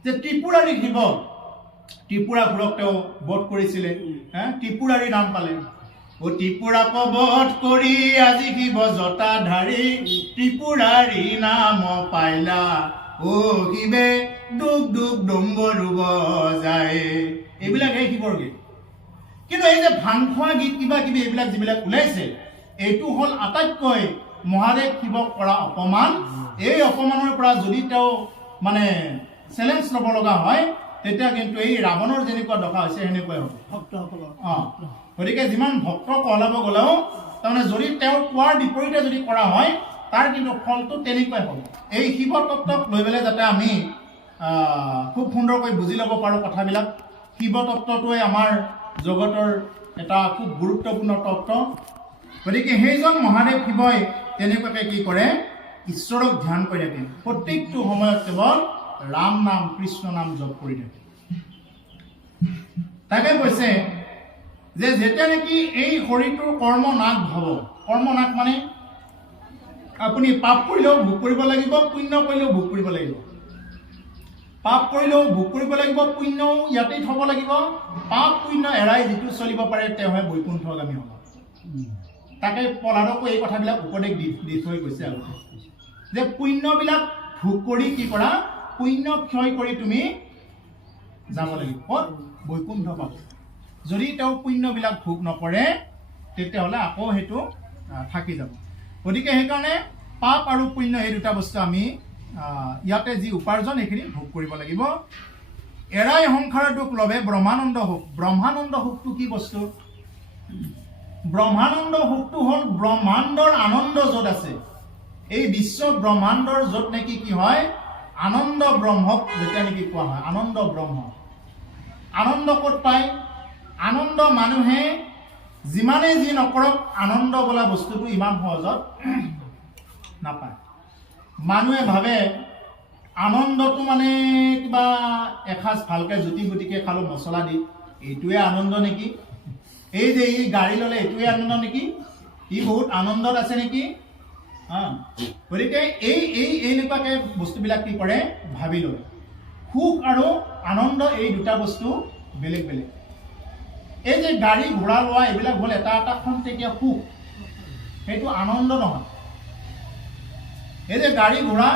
যে ত্ৰিপুৰাৰী শিৱ, ত্ৰিপুৰাসুৰক তেওঁ বধ কৰিছিলে, ত্ৰিপুৰাৰী নাম পালে। ও ত্ৰিপুৰাক বধ কৰি আজি শিৱ জটাধাৰী, ত্ৰিপুৰাৰী নাম পাইলা, ও শিৱে দুখ দুখ ডম্বৰু বজায়। এইবিলাক এই শিৱৰ গীত। কিন্তু এই যে ভাং খোৱা গীত কিবা কিবি এইবিলাক যিবিলাক ওলাইছে, এইটো হ'ল আটাইতকৈ মহাদেৱ শিৱক কৰা অপমান। এই অপমানৰ পৰা যদি তেওঁ মানে চেলেঞ্জ ল'ব লগা হয়, তেতিয়া কিন্তু এই ৰাৱণৰ যেনেকুৱা দশা হৈছে সেনেকুৱাই হ'ব ভক্তসকলৰ। গতিকে যিমান ভক্ত কহলাব গ'লেও তাৰমানে যদি তেওঁৰ কোৱাৰ বিপৰীতে যদি কৰা হয়, তাৰ কিন্তু ফলটো তেনেকুৱাই হ'ব। এই শিৱ তত্ত্বক লৈ পেলাই যাতে আমি খুব সুন্দৰকৈ বুজি ল'ব পাৰোঁ কথাবিলাক। শিৱ তত্ত্বটোৱে আমাৰ জগতৰ এটা খুব গুৰুত্বপূৰ্ণ তত্ত্ব। গতিকে সেইজন মহাদেৱ শিৱই তেনেকুৱাকৈ কি কৰে, ঈশ্বৰক ধ্যান কৰি থাকে, প্ৰত্যেকটো সময়ত কেৱল ৰাম নাম কৃষ্ণ নাম জপ কৰি থাকে। তাকে কৈছে যে যেতিয়া নেকি এই শৰীৰটোৰ কৰ্মনাশ হ'ব, কৰ্মনাশ মানে আপুনি পাপ কৰিলেও ভোগ কৰিব লাগিব, পুণ্য কৰিলেও ভোগ কৰিব লাগিব। পাপ কৰিলেও ভোগ কৰিব লাগিব, পুণ্যও ইয়াতেই থ'ব লাগিব। পাপ পুণ্য এৰাই যিটো চলিব পাৰে তেওঁহে বৈকুণ্ঠগামী হ'ব। তাকে প্ৰহ্লাদকো এই কথাবিলাক উপদেশ দি থৈ গৈছে আগতে, যে পুণ্যবিলাক ভোগ কৰি কি কৰা, পুণ্য ক্ষয় কৰি তুমি যাব লাগিব ক'ত, বৈকুণ্ঠ পাব। যদি তেওঁ পুণ্যবিলাক ভোগ নকৰে তেতিয়াহ'লে আকৌ সেইটো থাকি যাব। গতিকে সেইকাৰণে পাপ আৰু পুণ্য এই দুটা বস্তু আমি ইয়াতে যি উপাৰ্জন এইখিনি ভোগ কৰিব লাগিব। এৰাই সংসাৰৰ দুখ লবে ব্ৰহ্মানন্দ সুখ। ব্ৰহ্মানন্দ সুখটো কি বস্তু? ব্ৰহ্মানন্দ সুখটো হ'ল ব্ৰহ্মাণ্ডৰ আনন্দ য'ত আছে, এই বিশ্ব ব্ৰহ্মাণ্ডৰ য'ত নেকি কি হয়, আনন্দ ব্ৰহ্মক যেতিয়া নেকি কোৱা হয়, আনন্দ ব্ৰহ্ম। আনন্দ ক'ত পায়? আনন্দ মানুহে যিমানেই যি নকৰক, আনন্দ বোলা বস্তুটো ইমান সহজত নাপায়। মানুহে ভাবে আনন্দটো মানে কিবা এসাঁজ ভালকৈ জুতি বুটিকৈ খালোঁ মছলা দি, এইটোৱে আনন্দ নেকি? এই যে ই গাড়ী ল'লে এইটোৱে আনন্দ নেকি? ই বহুত আনন্দত আছে নেকি? গতিকে এনেকুৱাকৈ বস্তুবিলাক কি কৰে, ভাবি লয়। সুখ আৰু আনন্দ এই দুটা বস্তু বেলেগ বেলেগ। এই যে গাড়ী ঘোঁৰা লোৱা এইবিলাক হ'ল এটা এটা খন্তেকীয়া সুখ, সেইটো আনন্দ নহয়। এই যে গাড়ী ঘোঁৰা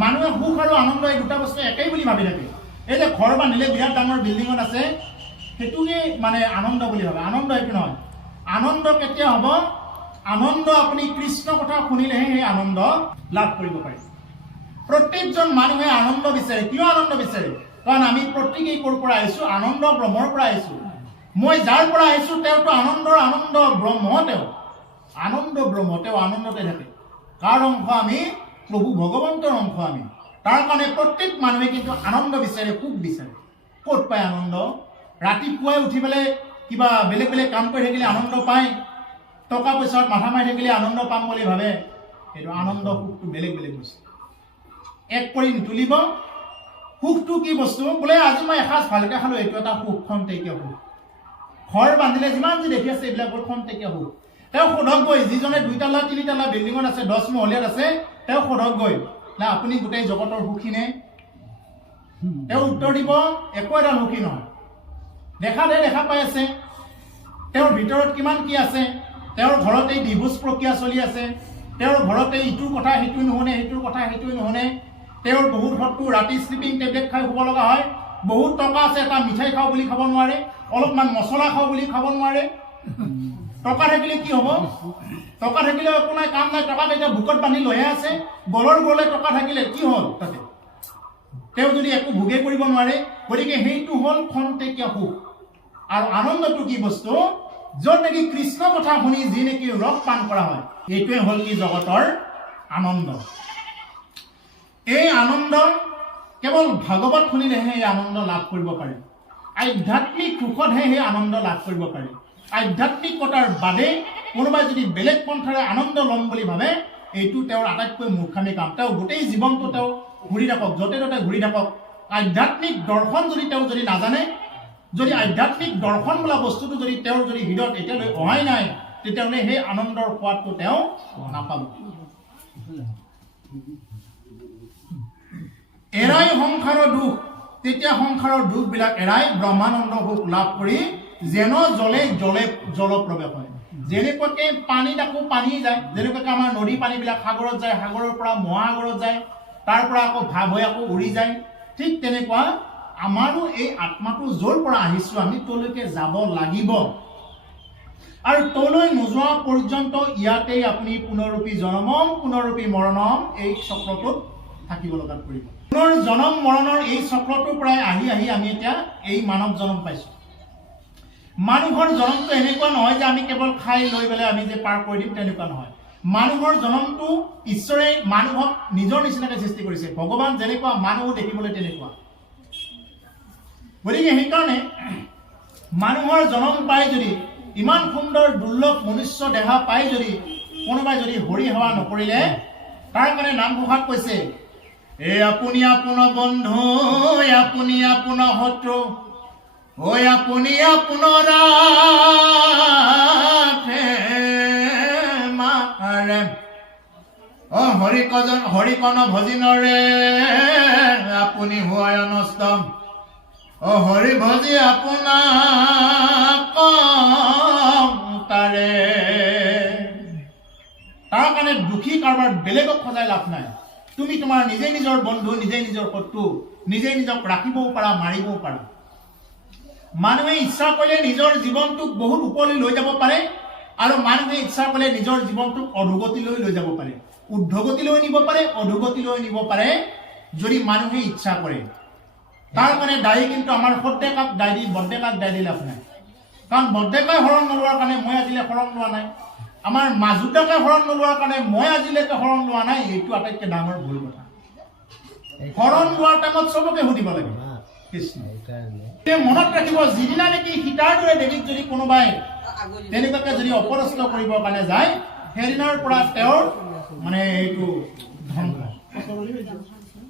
মানুহে সুখ আৰু আনন্দ এই দুটা বস্তু একেই বুলি ভাবি থাকে। এই যে ঘৰ বান্ধিলে বিৰাট ডাঙৰ বিল্ডিঙত আছে সেইটোকে মানে আনন্দ বুলি ভাবে। আনন্দ এইটো নহয়। আনন্দ কেতিয়া হ'ব? আনন্দ আপুনি কৃষ্ণ কথা শুনিলেহে সেই আনন্দ লাভ কৰিব পাৰে। প্ৰত্যেকজন মানুহে আনন্দ বিচাৰে। কিয় আনন্দ বিচাৰে? কাৰণ আমি প্ৰত্যেকেই ক'ৰ পৰা আহিছোঁ? আনন্দ ব্ৰহ্মৰ পৰা আহিছোঁ। মই যাৰ পৰা আহিছোঁ তেওঁতো আনন্দ ব্ৰহ্ম। তেওঁ আনন্দ ব্ৰহ্ম, তেওঁ আনন্দতে থাকে। কাৰ অংশ আমি? প্ৰভু ভগৱন্তৰ অংশ আমি। তাৰ কাৰণে প্ৰত্যেক মানুহে কিন্তু আনন্দ বিচাৰে, সুখ বিচাৰে। ক'ত পায় আনন্দ? ৰাতিপুৱাই উঠি পেলাই কিবা বেলেগ বেলেগ কাম কৰি থাকিলে আনন্দ পায়। টকা পইচাত মাথা মাৰি থাকিলে আনন্দ পাম বুলি ভাবে। সেইটো আনন্দ সুখটো বেলেগ বেলেগ বস্তু। এক কৰি তুলিব। সুখটো কি বস্তু? বোলে আজি মই এসাঁজ ভালকৈ খালোঁ, এইটো এটা সুখ, খন্তেকীয়া সুখ। ঘৰ বান্ধিলে যিমান যি দেখি আছে এইবিলাকৰ খন্তেকীয়া সুখ। তেওঁ সোধক গৈ, যিজনে 2 তালা 3 তালা বিল্ডিঙত আছে, 10 মহলীয়াত আছে, তেওঁ সোধক গৈ, না আপুনি গোটেই জগতৰ সুখী নে? তেওঁ উত্তৰ দিব, একো এটা সুখী নহয়। দেখা পাই আছে তেওঁৰ ভিতৰত কিমান কি আছে। তেওঁৰ ঘৰতে ডিভোৰ্চ প্ৰক্ৰিয়া চলি আছে। তেওঁৰ ঘৰতে ইটোৰ কথা সিটো নুশুনে, সিটোৰ কথা সিটোৱে নুশুনে। তেওঁৰ বহুত শত্ৰু, ৰাতি স্লিপিং টেবলেট খাই শুব লগা হয়। বহুত টকা আছে, এটা মিঠাই খাওঁ বুলি খাব নোৱাৰে, অলপমান মছলা খাওঁ বুলি খাব নোৱাৰে। টকা থাকিলে কি হ'ব? টকা থাকিলে একো নাই, কাম নাই। টকা এতিয়া বুকত বান্ধি লৈহে আছে। গলৰ গলে টকা থাকিলে কি হ'ল? তাতে তেওঁ যদি একো ভোগে কৰিব নোৱাৰে। গতিকে সেইটো হ'ল খন্তেকীয়া সুখ। আৰু আনন্দটো কি বস্তু? য'ত নেকি কৃষ্ণ কথা শুনি যি নেকি ৰস পান কৰা হয়, এইটোৱে হ'ল কি জগতৰ আনন্দ। এই আনন্দ কেৱল ভাগৱত শুনিলেহে এই আনন্দ লাভ কৰিব পাৰে। আধ্যাত্মিক সুখতহে সেই আনন্দ লাভ কৰিব পাৰে। আধ্যাত্মিকতাৰ বাদে কোনোবাই যদি বেলেগ পন্থাৰে আনন্দ ল'ম বুলি ভাবে, এইটো তেওঁৰ আটাইতকৈ মূৰ্খামি কাম। তেওঁ গোটেই জীৱনটো তেওঁ ঘূৰি থাকক, য'তে ত'তে ঘূৰি থাকক। আধ্যাত্মিক দৰ্শন যদি তেওঁ যদি নাজানে, যদি আধ্যাত্মিক দৰ্শন বোলা বস্তুটো যদি তেওঁৰ যদি হৃদয়ত এতিয়ালৈ অহাই নাই, তেতিয়াহ'লে সেই আনন্দৰ সোৱাদটো তেওঁ নাপাব। এৰাই সংসাৰৰ দুখ, তেতিয়া সংসাৰৰ দুখবিলাক এৰাই ব্ৰহ্মানন্দ সুখ লাভ কৰি যেন জলপ্ৰৱেশ হয়। যেনেকুৱাকে পানীত আকৌ পানী যায়, যেনেকুৱাকে আমাৰ নদী পানীবিলাক সাগৰত যায়, সাগৰৰ পৰা মহাসাগৰত যায়, তাৰ পৰা আকৌ ভাৱ হৈ আকৌ উৰি যায়, ঠিক তেনেকুৱা আমাৰো এই আত্মাটো য'ৰ পৰা আহিছোঁ আমি তলৈকে যাব লাগিব। আৰু তলৈ নোযোৱা পৰ্যন্ত ইয়াতেই আপুনি পুনৰূপী জনমম পুনৰূপী মৰণম এই চক্ৰটোত থাকিব লগাত পৰিব। পুনৰ জনম মৰণৰ এই চক্ৰটোৰ পৰাই আহি আমি এতিয়া এই মানৱ জনম পাইছোঁ। মানুহৰ জনমটো এনেকুৱা নহয় যে আমি কেৱল খাই লৈ পেলাই আমি যে পাৰ কৰি দিম, তেনেকুৱা নহয়। মানুহৰ জনমটো ঈশ্বৰে মানুহক নিজৰ নিচিনাকৈ সৃষ্টি কৰিছে। ভগৱান যেনেকুৱা মানুহো দেখিবলৈ তেনেকুৱা। গতিকে সেইকাৰণে মানুহৰ জনম পাই যদি, ইমান সুন্দৰ দুৰ্লভ মনুষ্য দেহা পাই যদি কোনোবাই যদি হৰি সেৱা নকৰিলে, তাৰ কাৰণে নামঘোষাত কৈছে, এ আপুনি আপোনাৰ বন্ধু, আপুনি আপোনাৰ শত্ৰু, ঐ আপুনি আপোনাৰ মাৰে, হৰিকণ ভজিনৰে আপুনি হোৱাই অনষ্ট, হৰি ভজি আপোনাক তাৰে। তাৰ কাৰণে দুখী কাৰোবাৰ বেলেগক সজাই লাভ নাই। তুমি তোমাৰ নিজে নিজৰ বন্ধু, নিজে নিজৰ শত্ৰু, নিজে নিজক ৰাখিবও পাৰা, মাৰিবও পাৰা। মানুহে ইচ্ছা কৰিলে নিজৰ জীৱনটোক বহুত ওপৰলৈ লৈ যাব পাৰে, আৰু মানুহে ইচ্ছা কৰিলে নিজৰ জীৱনটোক অধোগতিলৈ লৈ যাব পাৰে। ঊৰ্ধ্বগতিলৈ নিব পাৰে, অধোগতিলৈ নিব পাৰে, যদি মানুহে ইচ্ছা কৰে। তাৰ কাৰণে দায়ী কিন্তু আমাৰ সদ্যকাক দায় দি বদ্যকাক দায় দি লাভ নাই। কাৰণ বদ্যকাই শৰণ নোলোৱাৰ কাৰণে মই আজিলৈ শৰণ লোৱা নাই, আমাৰ মাজুদাকে শৰণ নোলোৱাৰ কাৰণে মই আজিলৈকে শৰণ লোৱা নাই। এইটো আটাইতকৈ ডাঙৰ ভুল কথা। শৰণ লোৱাৰ টাইমত চবকে সুধিব লাগে কৃষ্ণ। মনত ৰাখিব, যিদিনা নেকি সীতাৰ দৰে দেৱীক যদি কোনোবাই তেনেকুৱাকে যদি অপদস্থ কৰিবৰ কাৰণে যায়, সেইদিনাৰ পৰা তেওঁৰ মানে এইটো ধ্বংস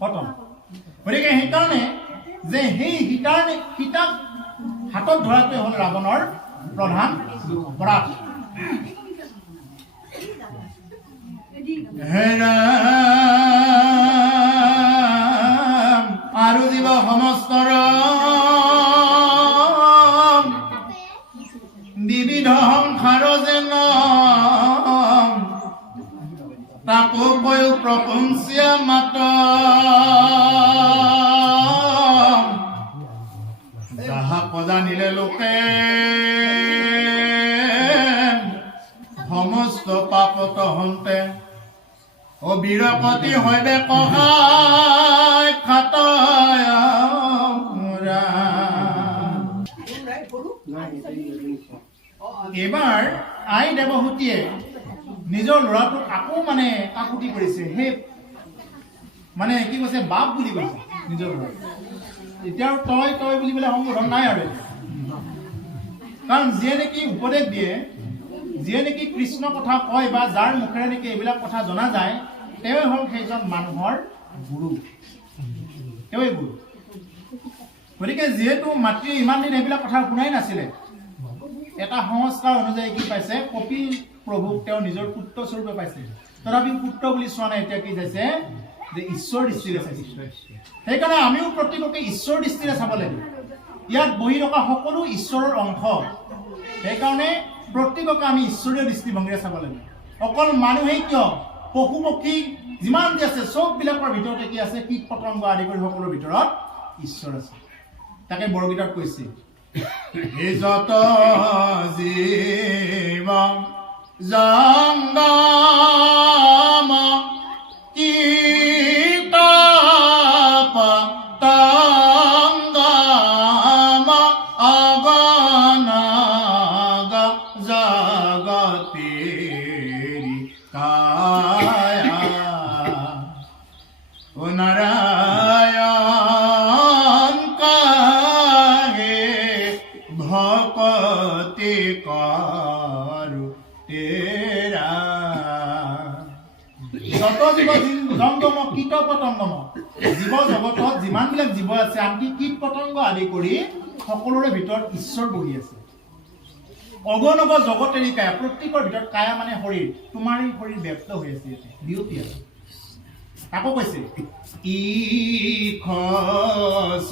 খতম। গতিকে সেইকাৰণে যে সেই সীতাক হাতত ধৰাটোৱে হ'ল ৰাৱণৰ প্ৰধান অপৰাধ। আৰু জীৱ সমস্তৰ বিবিধ সংসাৰ যেন তাকো কয়ো প্ৰপঞ্চীয়া মাত যাহা পজানিলে লোকে সমস্ত পাপত হন্তে অবিৰপতি হৈবে কহায় খাতয় এবাৰ আই দেৱহূতিয়ে নিজৰ ল'ৰাটোক আকৌ মানে কাকুতি কৰিছে সেই মানে কি কৈছে বাপ বুলি কৈছে নিজৰ ল'ৰা এতিয়া আৰু তই তই বুলিবলৈ সম্বোধন নাই আৰু কাৰণ যিয়ে নেকি উপদেশ দিয়ে যিয়ে নেকি কৃষ্ণ কথা কয় বা যাৰ মুখেৰে নেকি এইবিলাক কথা জনা যায় তেওঁই হ'ল সেইজন মানুহৰ গুৰু তেওঁই গুৰু গতিকে যিহেতু মাতৃয়ে ইমান দিন এইবিলাক কথা শুনাই নাছিলে এটা সংস্কাৰ অনুযায়ী কি পাইছে কপিল প্ৰভুক তেওঁ নিজৰ পুত্ৰ স্বৰূপে পাইছে তথাপিও পুত্ৰ বুলি চোৱা নাই এতিয়া কি চাইছে যে ঈশ্বৰ দৃষ্টিৰে চাইছে সেইকাৰণে আমিও প্ৰত্যেককে ঈশ্বৰ দৃষ্টিৰে চাব লাগিব ইয়াত বহি থকা সকলো ঈশ্বৰৰ অংশ সেইকাৰণে প্ৰত্যেককে আমি ঈশ্বৰীয় দৃষ্টিভংগীৰে চাব লাগিব অকল মানুহেই কিয় পশু পক্ষী যিমান যি আছে চববিলাকৰ ভিতৰতে কি আছে কীট পতংগ আদি কৰি সকলোৰ ভিতৰত ঈশ্বৰ আছে তাকে বৰগীতত কৈছে এই যত জীৱ জংগম কীট পতংগম অগণগ জগতেৰি কায়া ও নাৰায়ণ কাহে ভকতি কৰো তেৰা যত জীৱ জংগম কীট পতংগম জীৱ জগতত যিমানবিলাক জীৱ আছে আনকি কীট পতংগ আদি কৰি সকলোৰে ভিতৰত ঈশ্বৰ বহি আছে অগণব জগতেৰি কায়া প্ৰত্যেকৰ ভিতৰত কায়া মানে শৰীৰ তোমাৰ এই শৰীৰ ব্যক্ত হৈ আছে বিয়পি আছে আকৌ কৈছে ইখস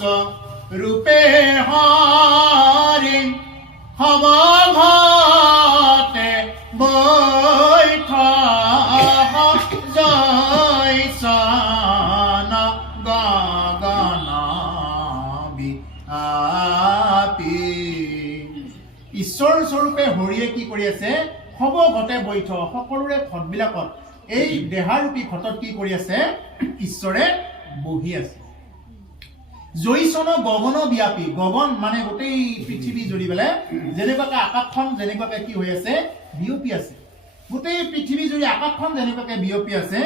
ৰূপে হৰি সবঘতে বৈঠ জয়সন গগন বিআপি ঈশ্বৰ স্বৰূপে হৰিয়ে কি কৰি আছে সবঘতে বৈঠ সকলোৰে ঘটবিলাকত এই দেহাৰূপী ঘটত কি কৰি আছে ঈশ্বৰে বহি আছে জয়সন গগন ব্যাপী গগন মানে গোটেই পৃথিৱী জুৰি পেলাই যেনেকুৱাকে আকাশখন যেনেকুৱাকে কি হৈ আছে বিয়পি আছে গোটেই পৃথিৱী জুৰি আকাশখন যেনেকুৱাকে বিয়পি আছে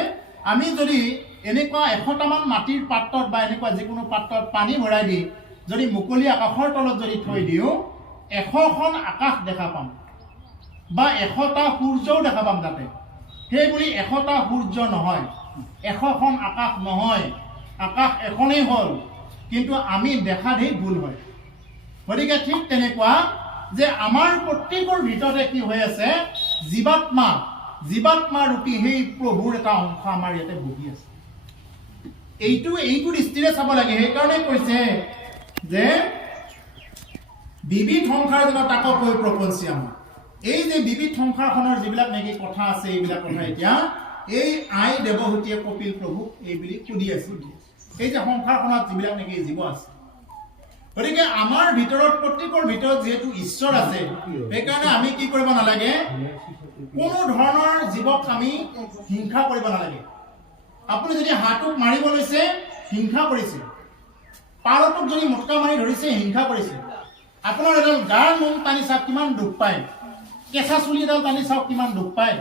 আমি যদি এনেকুৱা 100টামান মাটিৰ পাত্ৰত বা এনেকুৱা যিকোনো পাত্ৰত পানী ভৰাই দি যদি মুকলি আকাশৰ তলত যদি থৈ দিওঁ 100খন আকাশ দেখা পাম বা 100টা সূৰ্যও দেখা পাম তাতে সেইবুলি 100টা সূৰ্য নহয় 100খন আকাশ নহয় আকাশ এখনেই হ'ল কিন্তু আমি দেখাতেই ভুল হয় গতিকে ঠিক তেনেকুৱা যে আমাৰ প্ৰত্যেকৰ ভিতৰতে কি হৈ আছে জীৱাত্মা ৰূপী সেই প্ৰভুৰ এটা অংশ আমাৰ ইয়াতে বহি আছে এইটো দৃষ্টিৰে চাব লাগে সেইকাৰণে কৈছে যে বিবিধ সংসাৰ যেন তাকো কৈ প্ৰপঞ্চীয়া এই যে বিবিধ সংসাৰখনৰ যিবিলাক নেকি কথা আছে এইবিলাক কথা এতিয়া এই আই দেৱহূতিয়ে কপিল প্ৰভুক এইবুলি সুধি আছে এই যে সংসাৰখনত যিবিলাক নেকি জীৱ আছে গতিকে আমাৰ ভিতৰত প্ৰত্যেকৰ ভিতৰত যিহেতু ঈশ্বৰ আছে সেইকাৰণে আমি কি কৰিব নালাগে কোনো ধৰণৰ জীৱক আমি হিংসা কৰিব নালাগে আপুনি যদি হাতক মাৰিব লৈছে হিংসা কৰিছে পাৰটোক যদি মোটকা মাৰি ধৰিছে হিংসা কৰিছে আপোনাৰ এডাল গাৰ নোম টানি চাওক কিমান দুখ পায় কেঁচা চুলি এডাল টানি চাওক কিমান দুখ পায়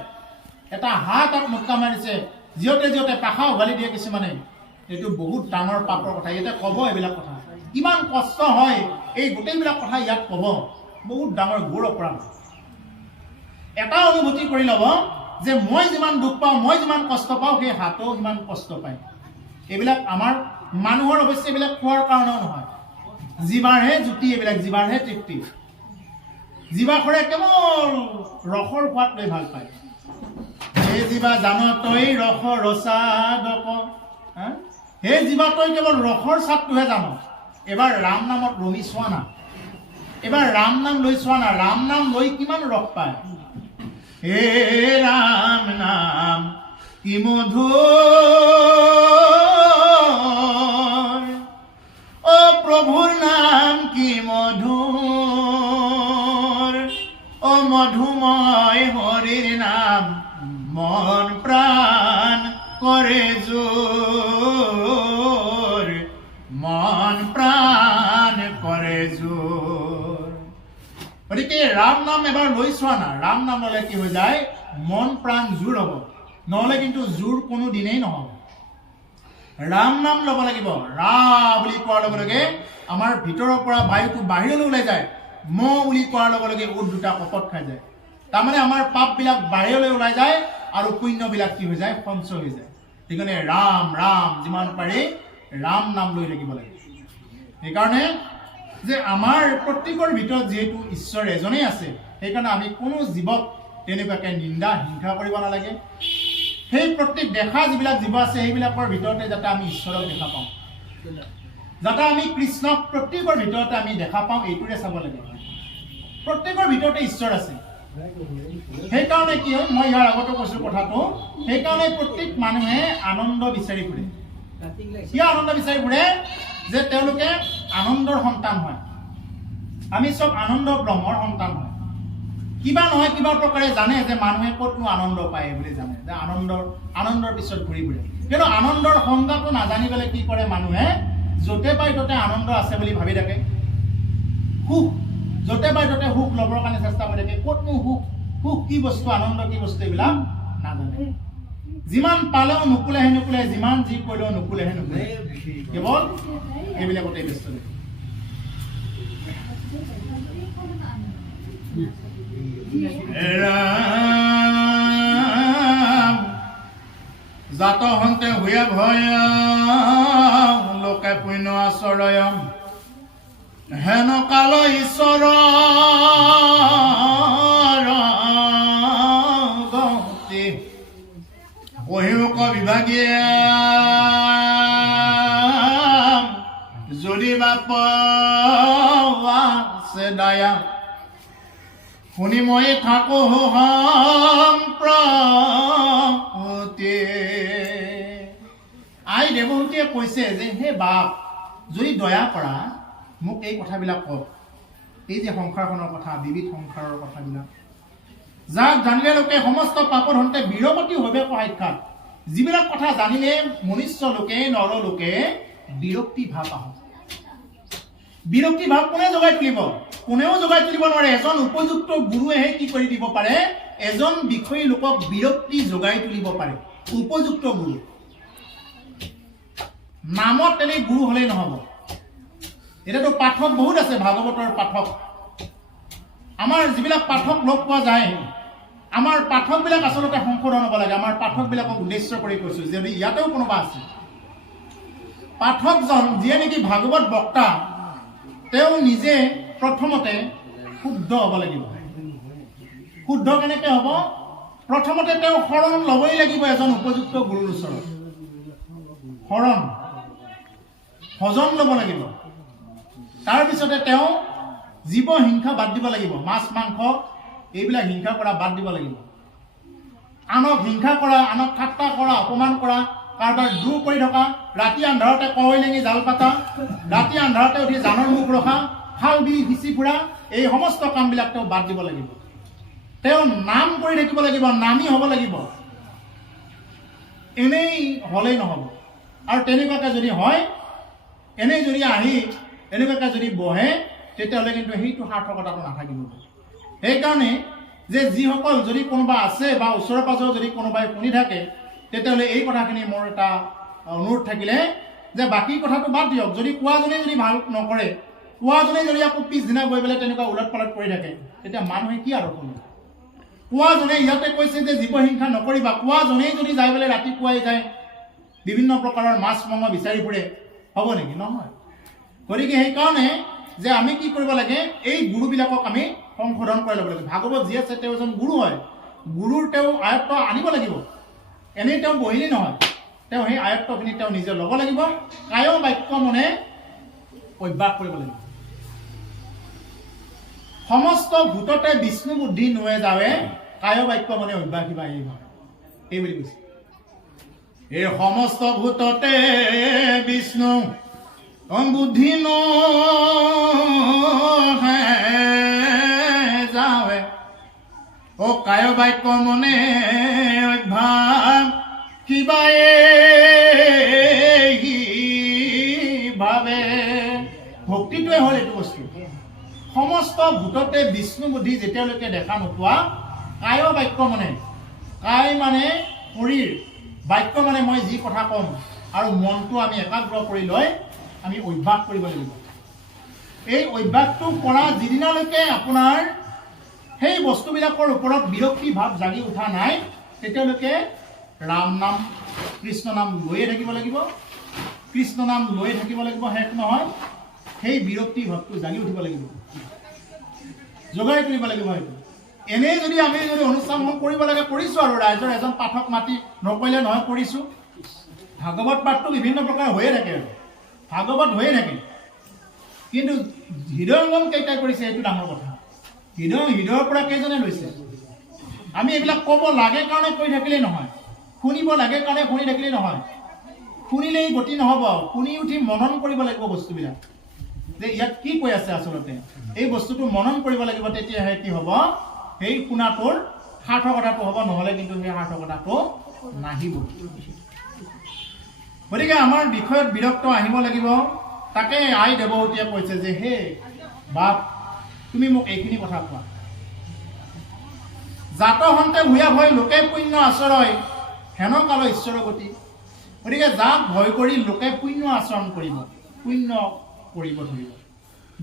এটা হাত তাক মোটকা মাৰিছে জিঅতে পাখা উঘালি দিয়ে কিছুমানে এইটো বহুত ডাঙৰ পাপৰ কথা ইয়াতে ক'ব এইবিলাক কথা কিমান কষ্ট হয় এই গোটেইবিলাক কথা ইয়াত ক'ব বহুত ডাঙৰ ঘোৰ অপৰাধ এটা অনুভূতি কৰি ল'ব যে মই যিমান দুখ পাওঁ মই যিমান কষ্ট পাওঁ সেই হাতো সিমান কষ্ট পায় এইবিলাক আমাৰ মানুহৰ অৱশ্যে এইবিলাক খোৱাৰ কাৰণেও নহয় জীৱাৰহে জুতি এইবিলাক জীৱাৰহে তৃপ্তি জীৱাখৰে কেৱল ৰসৰ সোৱাদ লৈ ভাল পায় হে জীৱা জান তই ৰস ৰচা দক হে জীৱা তই কেৱল ৰসৰ স্বাদটোহে জান এবাৰ ৰাম নামত ৰমি চোৱা না এবাৰ ৰাম নাম লৈ চোৱা না ৰাম নাম লৈ কিমান ৰস পায় হে ৰাম নাম কি মধুৰ ও প্ৰভুৰ নাম কি মধুৰ ও মধুময় হৰিৰ নাম মন প্ৰাণ কৰে জোৰ মন প্ৰাণ কৰে জোৰ গতিকে ৰাম নাম এবাৰ লৈ চোৱা না ৰাম নাম ল'লে কি হৈ যায় মন প্ৰাণ জোৰ হ'ব নহ'লে কিন্তু জোৰ কোনো দিনেই নহ'ব ৰাম নাম ল'ব লাগিব ৰা বুলি কোৱাৰ লগে লগে আমাৰ ভিতৰৰ পৰা বায়ুটো বাহিৰলৈ ওলাই যায় ম বুলি কোৱাৰ লগে লগে উট দুটা কপত খাই যায় তাৰমানে আমাৰ পাপবিলাক বাহিৰলৈ ওলাই যায় আৰু পুণ্যবিলাক কি হৈ যায় সঞ্চয় হৈ যায় সেইকাৰণে ৰাম ৰাম যিমান পাৰি ৰাম নাম লৈ থাকিব লাগে সেইকাৰণে যে আমাৰ প্ৰত্যেকৰ ভিতৰত যিহেতু ঈশ্বৰ এজনেই আছে সেইকাৰণে আমি কোনো জীৱক তেনেকুৱাকৈ নিন্দা হিংসা কৰিব নালাগে সেই প্ৰত্যেক দেখা যিবিলাক জীৱ আছে সেইবিলাকৰ ভিতৰতে যাতে আমি ঈশ্বৰক দেখা পাওঁ যাতে আমি কৃষ্ণক প্ৰত্যেকৰ ভিতৰতে আমি দেখা পাওঁ এইটোৰে চাব লাগে প্ৰত্যেকৰ ভিতৰতে ঈশ্বৰ আছে সেইকাৰণে কি হয় মই ইয়াৰ আগতে কৈছোঁ কথাটো সেইকাৰণে প্ৰত্যেক মানুহে আনন্দ বিচাৰি ফুৰে কিয় আনন্দ বিচাৰি ফুৰে যে তেওঁলোকে আনন্দৰ সন্তান হয় আমি চব আনন্দ ব্ৰহ্মৰ সন্তান হয় কিবা নহয় কিবা প্ৰকাৰে জানে যে মানুহে ক'তনো আনন্দ পায় বুলি জানে যে আনন্দৰ পিছত ঘূৰি ফুৰে কিন্তু আনন্দৰ সংজ্ঞাটো নাজানি পেলাই কি কৰে মানুহে য'তে পাই ত'তে আনন্দ আছে বুলি ভাবি থাকে সুখ য'তে পাই ত'তে সুখ ল'বৰ কাৰণে চেষ্টা কৰি থাকে ক'তনো সুখ কি বস্তু আনন্দ কি বস্তু এইবিলাক নাজানে যিমান পালেও নুকুলেহে নুকুলে যিমান যি কৰিলেও নুকুলেহে নুকুলে কেৱল এইবিলাকতে ব্যস্ত থাকে জাত হন্তে হুয়ে ভয় লোকে পুণ্য আশ্ৰয় হেন কাল ঈশ্বৰ গতি বহিমুখ বিভাগীয় যদি বাপ আছে দায়া শুনি মই থাকো সম্প্ৰতি আই দেৱহূতিয়ে কৈছে যে হে বাপ যদি দয়া কৰা মোক এই কথাবিলাক কওক এই যে সংসাৰখনৰ কথা বিবিধ সংসাৰৰ কথাবিলাক যাক জানিলে লোকে সমস্ত পাপৰ হন্তে বিৰমতি হবে সাক্ষাৎ যিবিলাক কথা জানিলে মনুষ্য লোকে নৰ লোকে বিৰক্তি ভাৱ আহে বিৰক্তি ভাৱ কোনে জগাই তুলিব কোনেও জগাই তুলিব নোৱাৰে এজন উপযুক্ত গুৰুৱেহে কি কৰি দিব পাৰে এজন বিষয়ী লোকক বিৰক্তি জগাই তুলিব পাৰে উপযুক্ত গুৰু নামত তেনে গুৰু হলেই নহব এটাতো পাঠক বহুত আছে ভাগৱতৰ পাঠক আমাৰ যিবিলাক পাঠক লগ পোৱা যায় আমাৰ পাঠকবিলাক আচলতে সংশোধন হ'ব লাগে আমাৰ পাঠকবিলাকক উদ্দেশ্য কৰি কৈছো যদি ইয়াতেও কোনোবা আছে পাঠকজন যিয়ে নেকি ভাগৱত বক্তা তেওঁ নিজে প্ৰথমতে শুদ্ধ হ'ব লাগিব শুদ্ধ কেনেকৈ হ'ব প্ৰথমতে তেওঁ শৰণ ল'বই লাগিব এজন উপযুক্ত গুৰুৰ ওচৰত শৰণ ভজন ল'ব লাগিব তাৰপিছতে তেওঁ জীৱ হিংসা বাদ দিব লাগিব মাছ মাংস এইবিলাক হিংসা কৰা বাদ দিব লাগিব আনক হিংসা কৰা আনক ঠাট্টা কৰা অপমান কৰা কাৰোবাৰ দূৰ কৰি থকা ৰাতি আন্ধাৰতে কৱৈ লেঙি জাল পাতা ৰাতি আন্ধাৰতে উঠি জানৰ মুখ ৰখা খাল বিল সিঁচি ফুৰা এই সমস্ত কামবিলাক তেওঁ বাদ দিব লাগিব তেওঁ নাম কৰি থাকিব লাগিব নামী হ'ব লাগিব এনেই হ'লেই নহ'ব আৰু তেনেকুৱাকৈ যদি হয় এনেই যদি আহি এনেকুৱাকৈ যদি বহে তেতিয়াহ'লে কিন্তু সেইটো সাৰ্থকতাটো নাথাকিব সেইকাৰণে যে যিসকল যদি কোনোবা আছে বা ওচৰে পাজৰে যদি কোনোবাই শুনি থাকে তেতিয়াহ'লে এই কথাখিনি মোৰ এটা অনুৰোধ থাকিলে যে বাকী কথাটো বাদ দিয়ক যদি কোৱাজনে যদি ভাল নকৰে কোৱাজনে যদি আকৌ পিছদিনা গৈ পেলাই তেনেকুৱা ওলট পালট কৰি থাকে তেতিয়া মানুহে কি আৰু শুনিব কোৱাজনে ইয়াতে কৈছে যে জীৱ হিংসা নকৰিবা কোৱাজনেই যদি যাই পেলাই ৰাতিপুৱাই যায় বিভিন্ন প্ৰকাৰৰ মাছ মাংস বিচাৰি ফুৰে হ'ব নেকি নহয় গতিকে সেইকাৰণে যে আমি কি কৰিব লাগে এই গুৰুবিলাকক আমি সংশোধন কৰি ল'ব লাগে ভাগৱত যি আছে তেওঁ এজন গুৰু হয় গুৰুৰ তেওঁ আয়ত্ব আনিব লাগিব এনেই তেওঁ বহিলেই নহয় তেওঁ সেই আয়ত্বখিনি তেওঁ নিজে ল'ব লাগিব কায় বাক্য মনে অভ্যাস কৰিব লাগিব সমস্ত ভূততে বিষ্ণু বুদ্ধি নয়ে যাৱে কায় বাক্য মনে অভ্যাস কিবা এই বুলি কৈছে এই সমস্ত ভূততে বিষ্ণু বুদ্ধি যাৱে ও কায় বাক্য মনে অভ্যাস কিবা ভাবে ভক্তিটোৱে হ'ল এইটো বস্তু সমস্ত ভূততে বিষ্ণু বুদ্ধি যেতিয়ালৈকে দেখা নোপোৱা কায় বাক্য মানে কায় মানে শৰীৰ বাক্য মানে মই যি কথা ক'ম আৰু মনটো আমি একাগ্ৰ কৰি লৈ আমি অভ্যাস কৰিব লাগিব এই অভ্যাসটো কৰা যিদিনালৈকে আপোনাৰ সেই বস্তুবিলাকৰ ওপৰত বিৰক্তি ভাৱ জাগি উঠা নাই তেতিয়ালৈকে ৰাম নাম কৃষ্ণ নাম লৈয়ে থাকিব লাগিব কৃষ্ণ নাম লৈয়ে থাকিব লাগিব শেষ নহয় সেই বিৰক্তি ভাৱটো জাগি উঠিব লাগিব জগাই তুলিব লাগিব হয়তো এনেই যদি আমি যদি অনুষ্ঠানখন কৰিব লাগে কৰিছোঁ আৰু ৰাইজৰ এজন পাঠক মাতি নকৰিলে নহয় কৰিছোঁ ভাগৱত পাঠটো বিভিন্ন প্ৰকাৰ হৈয়ে থাকে আৰু ভাগৱত হৈয়ে থাকে কিন্তু হৃদয়ংগম কেইটাই কৰিছে এইটো ডাঙৰ কথা হৃদয়ৰ পৰা কেইজনে লৈছে আমি এইবিলাক ক'ব লাগে কাৰণে কৈ থাকিলেই নহয় শুনিব লাগে কাৰণে শুনি থাকিলেই নহয় শুনিলেই গতি নহ'ব শুনি উঠি মনন কৰিব লাগিব বস্তুবিলাক যে ইয়াত কি কৈ আছে আচলতে এই বস্তুটো মনন কৰিব লাগিব তেতিয়াহে কি হ'ব সেই শুনাটোৰ সাৰ্থকতাটো হ'ব নহ'লে কিন্তু সেই সাৰ্থকতাটো নাহিব গতিকে আমাৰ বিষয়ত বিৰক্ত আহিব লাগিব তাকে আই দেৱহতীয়ে কৈছে যে হে বাপ তুমি মোক এইখিনি কথা কোৱা জাত হন্তে ভূয়া ভয় লোকে পুণ্য আচৰয় হেন কাল ঈশ্বৰ গতি গতিকে যাক ভয় কৰি লোকে পুণ্য আচৰণ কৰিব পুণ্য কৰিব ধৰিব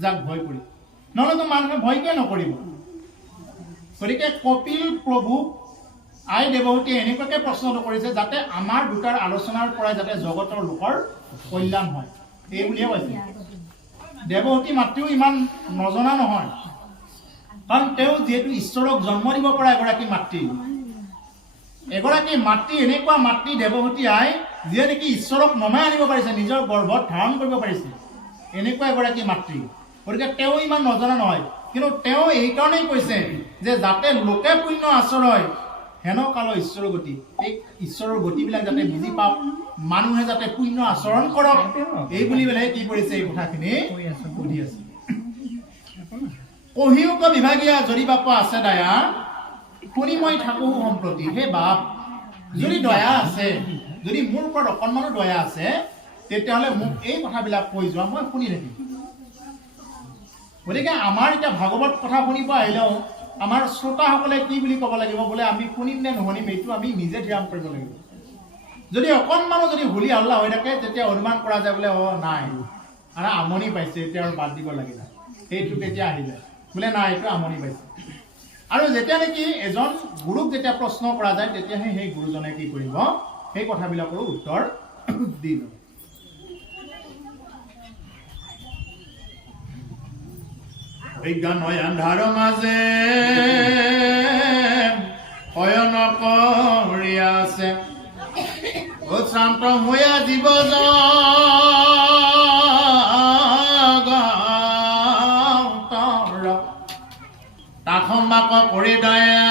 যাক ভয় কৰি নহ'লেতো মানুহে ভয় কিয় নকৰিব গতিকে কপিল প্ৰভু আই দেৱহতীয়ে এনেকুৱাকৈ প্ৰশ্নটো কৰিছে যাতে আমাৰ দুটাৰ আলোচনাৰ পৰাই যাতে জগতৰ লোকৰ কল্যাণ হয় এই বুলিয়ে কৈছে দেৱহতী মাতৃও ইমান নজনা নহয় কাৰণ তেওঁ যিহেতু ঈশ্বৰক জন্ম দিব পৰা এগৰাকী মাতৃ এনেকুৱা মাতৃ দেৱহতী আই যিয়ে নেকি ঈশ্বৰক নমাই আনিব পাৰিছে নিজৰ গৰ্ভত ধাৰণ কৰিব পাৰিছে এনেকুৱা এগৰাকী মাতৃ গতিকে তেওঁ ইমান নজনা নহয় কিন্তু তেওঁ এইকাৰণেই কৈছে যে যাতে লোকে পুণ্য আচৰয় হেন কাল ঈশ্বৰৰ গতি এই ঈশ্বৰৰ গতিবিলাক যাতে বুজি পাওক মানুহে যাতে পুণ্য আচৰণ কৰক এই বুলি পেলাই কি কৰিছে এই কথাখিনি সুধি আছে কহিওক বিভাগীয়া যদি বাপ আছে দয়া শুনি মই থাকো সম্প্ৰতি হে বাপ যদি দয়া আছে যদি মোৰ ওপৰত অকণমানো দয়া আছে তেতিয়াহ'লে মোক এই কথাবিলাক কৈ যোৱা মই শুনি থাকিম গতিকে আমাৰ এতিয়া ভাগৱত কথা শুনিব আহিলেও আমাৰ শ্ৰোতাসকলে কি বুলি ক'ব লাগিব বোলে আমি শুনিম নে নুশুনিম এইটো আমি নিজে ধ্যান কৰিব লাগিব যদি অকণমানো যদি হুলি হাল্লা হৈ থাকে তেতিয়া অনুমান কৰা যায় বোলে নাই আৰু আমনি পাইছে এতিয়া আৰু বাদ দিব লাগে সেইটো তেতিয়া আহি যায় বোলে নাই এইটো আমনি পাইছে আৰু যেতিয়া নেকি এজন গুৰুক যেতিয়া প্ৰশ্ন কৰা যায় তেতিয়াহে সেই গুৰুজনে কি কৰিব সেই কথাবিলাকৰো উত্তৰ দি দিব বিজ্ঞান হয় আন্ধাৰ মাজে শয়ন কৰি আছে শ্ৰান্ত হৈয়া জীৱ তাসমবাক কৰি দয়া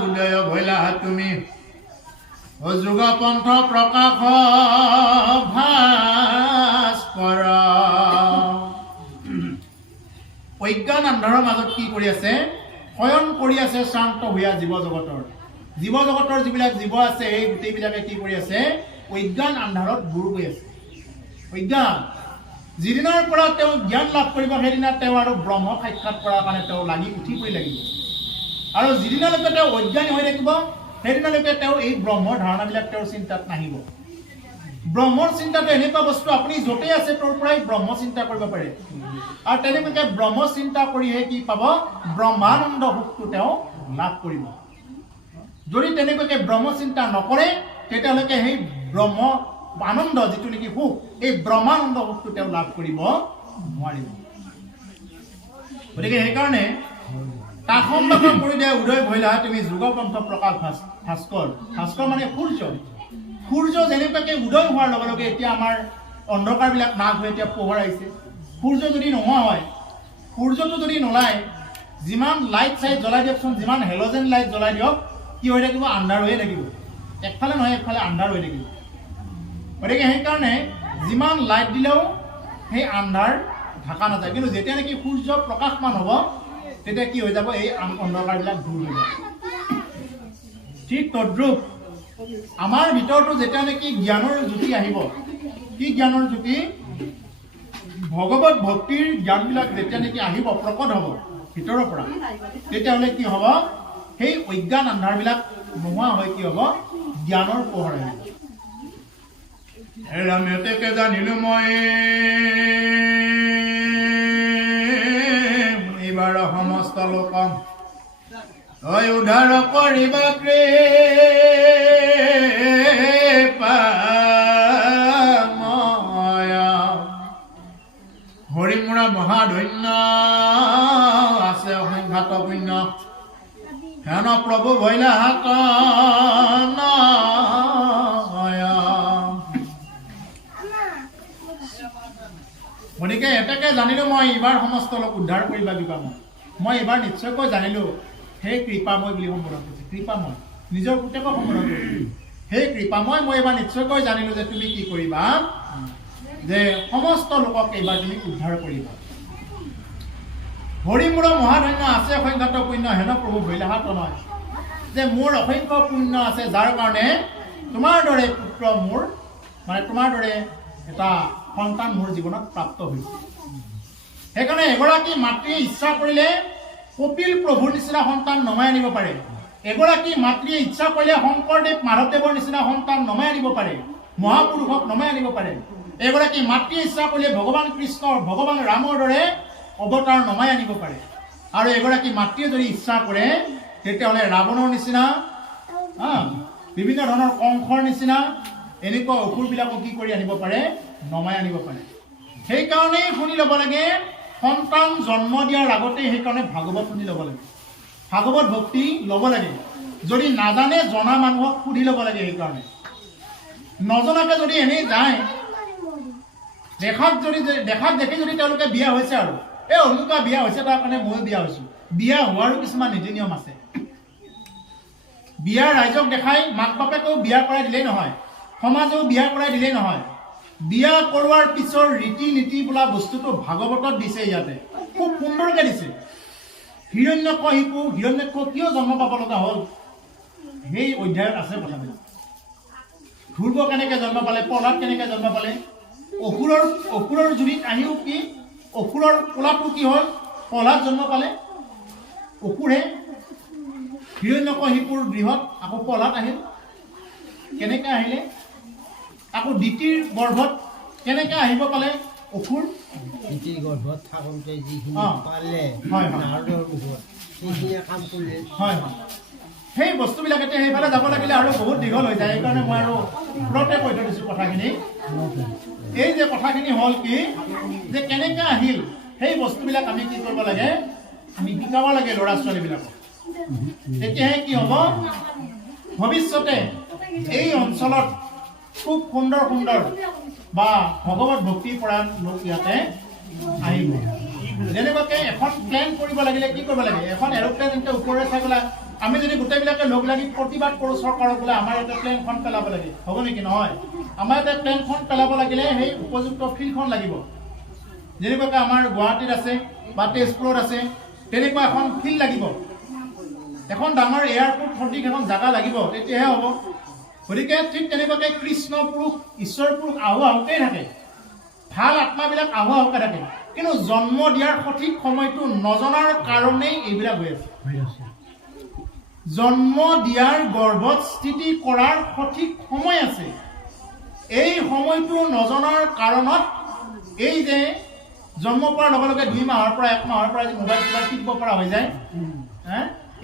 উদয় ভৈলা তুমি যুগপন্থ প্ৰকাশ ভাস্কৰ অজ্ঞান আন্ধাৰৰ মাজত কি কৰি আছে শয়ন কৰি আছে শ্ৰান্ত হোৱা জীৱ জগতৰ যিবিলাক জীৱ আছে এই গোটেইবিলাকে কি কৰি আছে অজ্ঞান আন্ধাৰত বুৰ গৈ আছে অজ্ঞান যিদিনাৰ পৰা তেওঁ জ্ঞান লাভ কৰিব সেইদিনা তেওঁ আৰু ব্ৰহ্ম সাক্ষাৎ কৰাৰ কাৰণে তেওঁ লাগি উঠিবই লাগিব আৰু যিদিনালৈকে তেওঁ অজ্ঞানী হৈ থাকিব সেইদিনালৈকে তেওঁ এই ব্ৰহ্মৰ ধাৰণাবিলাক তেওঁৰ চিন্তাত নাহিব ব্ৰহ্মৰ চিন্তাটো এনেকুৱা বস্তু আপুনি য'তেই আছে তোৰ পৰাই ব্ৰহ্ম চিন্তা কৰিব পাৰে আৰু তেনেকুৱাকে ব্ৰহ্ম চিন্তা কৰিহে কি পাব ব্ৰহ্মানন্দ সুখটো তেওঁ লাভ কৰিব যদি তেনেকুৱাকে ব্ৰহ্ম চিন্তা নকৰে তেতিয়ালৈকে সেই ব্ৰহ্ম আনন্দ যিটো নেকি সুখ এই ব্ৰহ্মানন্দ সুখটো তেওঁ লাভ কৰিব নোৱাৰিব গতিকে সেইকাৰণে তাসমবাক কৰি দিয়া উদয় ভৈলা তুমি যুগপন্থ প্ৰকাশ ভাস্কৰ মানে সূৰ্য যেনেকুৱাকে উদয় হোৱাৰ লগে লগে এতিয়া আমাৰ অন্ধকাৰবিলাক নাশ হৈ এতিয়া পোহৰ আহিছে সূৰ্য যদি নোহোৱা হয় সূৰ্যটো যদি নোলায় যিমান লাইট চাইট জ্বলাই দিয়কচোন যিমান হেল'জেন লাইট জ্বলাই দিয়ক কি হৈ থাকিব আন্ধাৰ হৈয়ে থাকিব একফালে নহয় একফালে আন্ধাৰ হৈ থাকিব। গতিকে সেইকাৰণে যিমান লাইট দিলেও সেই আন্ধাৰ ঢাকা নাযায়, কিন্তু যেতিয়া নেকি সূৰ্য প্ৰকাশমান হ'ব তেতিয়া কি হৈ যাব, এই অন্ধকাৰবিলাক দূৰ হৈ যাব। ঠিক তদ্ৰূপ আমাৰ ভিতৰতো যেতিয়া নেকি জ্ঞানৰ জ্যোতি আহিব, কি জ্ঞানৰ জ্যোতি? ভগৱত ভক্তিৰ জ্ঞানবিলাক যেতিয়া নেকি আহিব, প্ৰকট হ'ব ভিতৰৰ পৰা, তেতিয়াহ'লে কি হ'ব, সেই অজ্ঞান আন্ধাৰবিলাক নোহোৱা হৈ কি হ'ব, জ্ঞানৰ পোহৰ আহিব। ৰামেতেকে জানিলো মই এইবাৰ সমস্ত লোকম তই উদ্ধাৰ কৰিবা কৃপাময়া। হৰিমুৰা মহাধন্য আছে অসংখ্যাত পুণ্য হেন প্ৰভু ভৈলা হাত গতিকে এটাকে জানিলো মই এইবাৰ সমস্ত লোক উদ্ধাৰ কৰিবা কিবা মই এইবাৰ নিশ্চয়কৈ জানিলো সেই কৃপাময় বুলি সম্বোধন কৰিছে। কৃপাময় নিজৰ পুতেকক সম্বোধন কৰিছে, সেই কৃপাময় মই এইবাৰ নিশ্চয়কৈ জানিলো যে তুমি কি কৰিবা, যে সমস্ত লোকক এইবাৰ তুমি উদ্ধাৰ কৰিবা। হৰিমূৰ মহাধন্য আছে অসংখ্যাত পুণ্য হেন প্ৰভু ভৈলাহাত নহয়, যে মোৰ অসংখ্য পুণ্য আছে যাৰ কাৰণে তোমাৰ দৰে পুত্ৰ মোৰ, মানে তোমাৰ দৰে এটা সন্তান মোৰ জীৱনত প্ৰাপ্ত হৈছে। সেইকাৰণে এগৰাকী মাতৃয়ে ইচ্ছা কৰিলে কপিল প্ৰভুৰ নিচিনা সন্তান নমাই আনিব পাৰে, এগৰাকী মাতৃয়ে ইচ্ছা কৰিলে শংকৰদেৱ মাধৱদেৱৰ নিচিনা সন্তান নমাই আনিব পাৰে, মহাপুৰুষক নমাই আনিব পাৰে। এগৰাকী মাতৃয়ে ইচ্ছা কৰিলে ভগৱান কৃষ্ণৰ, ভগৱান ৰামৰ দৰে অৱতাৰ নমাই আনিব পাৰে। আৰু এগৰাকী মাতৃয়ে যদি ইচ্ছা কৰে তেতিয়াহ'লে ৰাৱণৰ নিচিনা, বিভিন্ন ধৰণৰ কংসৰ নিচিনা এনেকুৱা অসুৰবিলাকো কি কৰি আনিব পাৰে, নমাই আনিব পাৰে। সেইকাৰণেই শুনি ল'ব লাগে, সন্তান জন্ম দিয়াৰ আগতে সেইকাৰণে ভাগৱত শুনি ল'ব লাগে, ভাগৱত ভক্তি ল'ব লাগে। যদি নাজানে জনা মানুহক সুধি ল'ব লাগে। সেইকাৰণে নজনাকে যদি এনেই যায়, দেখাত দেখি যদি তেওঁলোকে বিয়া হৈছে আৰু এই অনুকা বিয়া হৈছে তাৰ কাৰণে ময়ো বিয়া হৈছো, বিয়া হোৱাৰো কিছুমান নীতি নিয়ম আছে। বিয়া ৰাইজক দেখাই মাক বাপেকেও বিয়া কৰাই দিলেই নহয়, সমাজেও বিয়া কৰাই দিলেই নহয়। বিয়া কৰোৱাৰ পিছৰ ৰীতি নীতি বোলা বস্তুটো ভাগৱতত দিছে, ইয়াতে খুব সুন্দৰকে দিছে। হিৰণ্যকশিপু কিয় জন্ম পাব লগা হ'ল সেই অধ্যায়ত আছে কথাবিলাক। ধ্ৰুৱ কেনেকে জন্ম পালে, প্ৰহ্লাদ কেনেকে জন্ম পালে, অসুৰৰ জুৰিত আহিও কি অসুৰৰ কোলাটো কি হ'ল, প্ৰহ্লাদ জন্ম পালে অসুৰে। হিৰণ্যকশিপুৰ গৃহত আকৌ প্ৰহ্লাদ আহিল, কেনেকে আহিলে? আকৌ দ্বিতীৰ গৰ্ভত কেনেকে আহিব পালে অসুৰ? দ্বিতীয় গৰ্ভত থাকোঁতে যিখিনি পালে নাৰদৰ মুখত সেইখিনি কাম কৰিলে। হয় হয়, সেই বস্তুবিলাক এতিয়া সেইফালে যাব লাগিলে আৰু বহুত দীঘল হৈ যায়। সেইকাৰণে মই আৰু ওপৰতে কৈ থৈ দিছোঁ কথাখিনি। এই যে কথাখিনি হ'ল কি, যে কেনেকে আহিল সেই বস্তুবিলাক আমি কি কৰিব লাগে, আমি শিকাব লাগে ল'ৰা ছোৱালীবিলাকক। তেতিয়াহে কি হ'ব, ভৱিষ্যতে এই অঞ্চলত খুব সুন্দৰ সুন্দৰ বা ভগৱত ভক্তিৰ পৰা লোক ইয়াতে আহিব। যেনেকুৱাকে এখন প্লেন কৰিব লাগিলে কি কৰিব লাগে, এখন এৰোপ্লেন এনেকৈ ওপৰেৰে চাই পেলাই আমি যদি গোটেইবিলাকে লগ লাগি প্ৰতিবাদ কৰোঁ চৰকাৰক বোলে আমাৰ ইয়াতে প্লেনখন পেলাব লাগে, হ'ব নেকি? নহয়। আমাৰ ইয়াতে প্লেনখন পেলাব লাগিলে সেই উপযুক্ত ফিল্ডখন লাগিব। যেনেকুৱাকৈ আমাৰ গুৱাহাটীত আছে বা তেজপুৰত আছে, তেনেকুৱা এখন ফিল্ড লাগিব, এখন ডাঙৰ এয়াৰপৰ্ট সদৃশ এখন জাগা লাগিব, তেতিয়াহে হ'ব। গতিকে ঠিক তেনেকুৱাকৈ কৃষ্ণ পুৰুষ, ঈশ্বৰ পুৰুষ আহু আহুকেই থাকে, ভাল আত্মাবিলাক আহু আহুকে থাকে, কিন্তু জন্ম দিয়াৰ সঠিক সময়টো নজনাৰ কাৰণেই এইবিলাক হৈ আছে। জন্ম দিয়াৰ গৰ্ভত স্থিতি কৰাৰ সঠিক সময় আছে, এই সময়টো নজনাৰ কাৰণত এই যে জন্ম পোৱাৰ লগে লগে 2 মাহৰ পৰা 1 মাহৰ পৰা মোবাইল টিপিব পৰা হৈ যায়,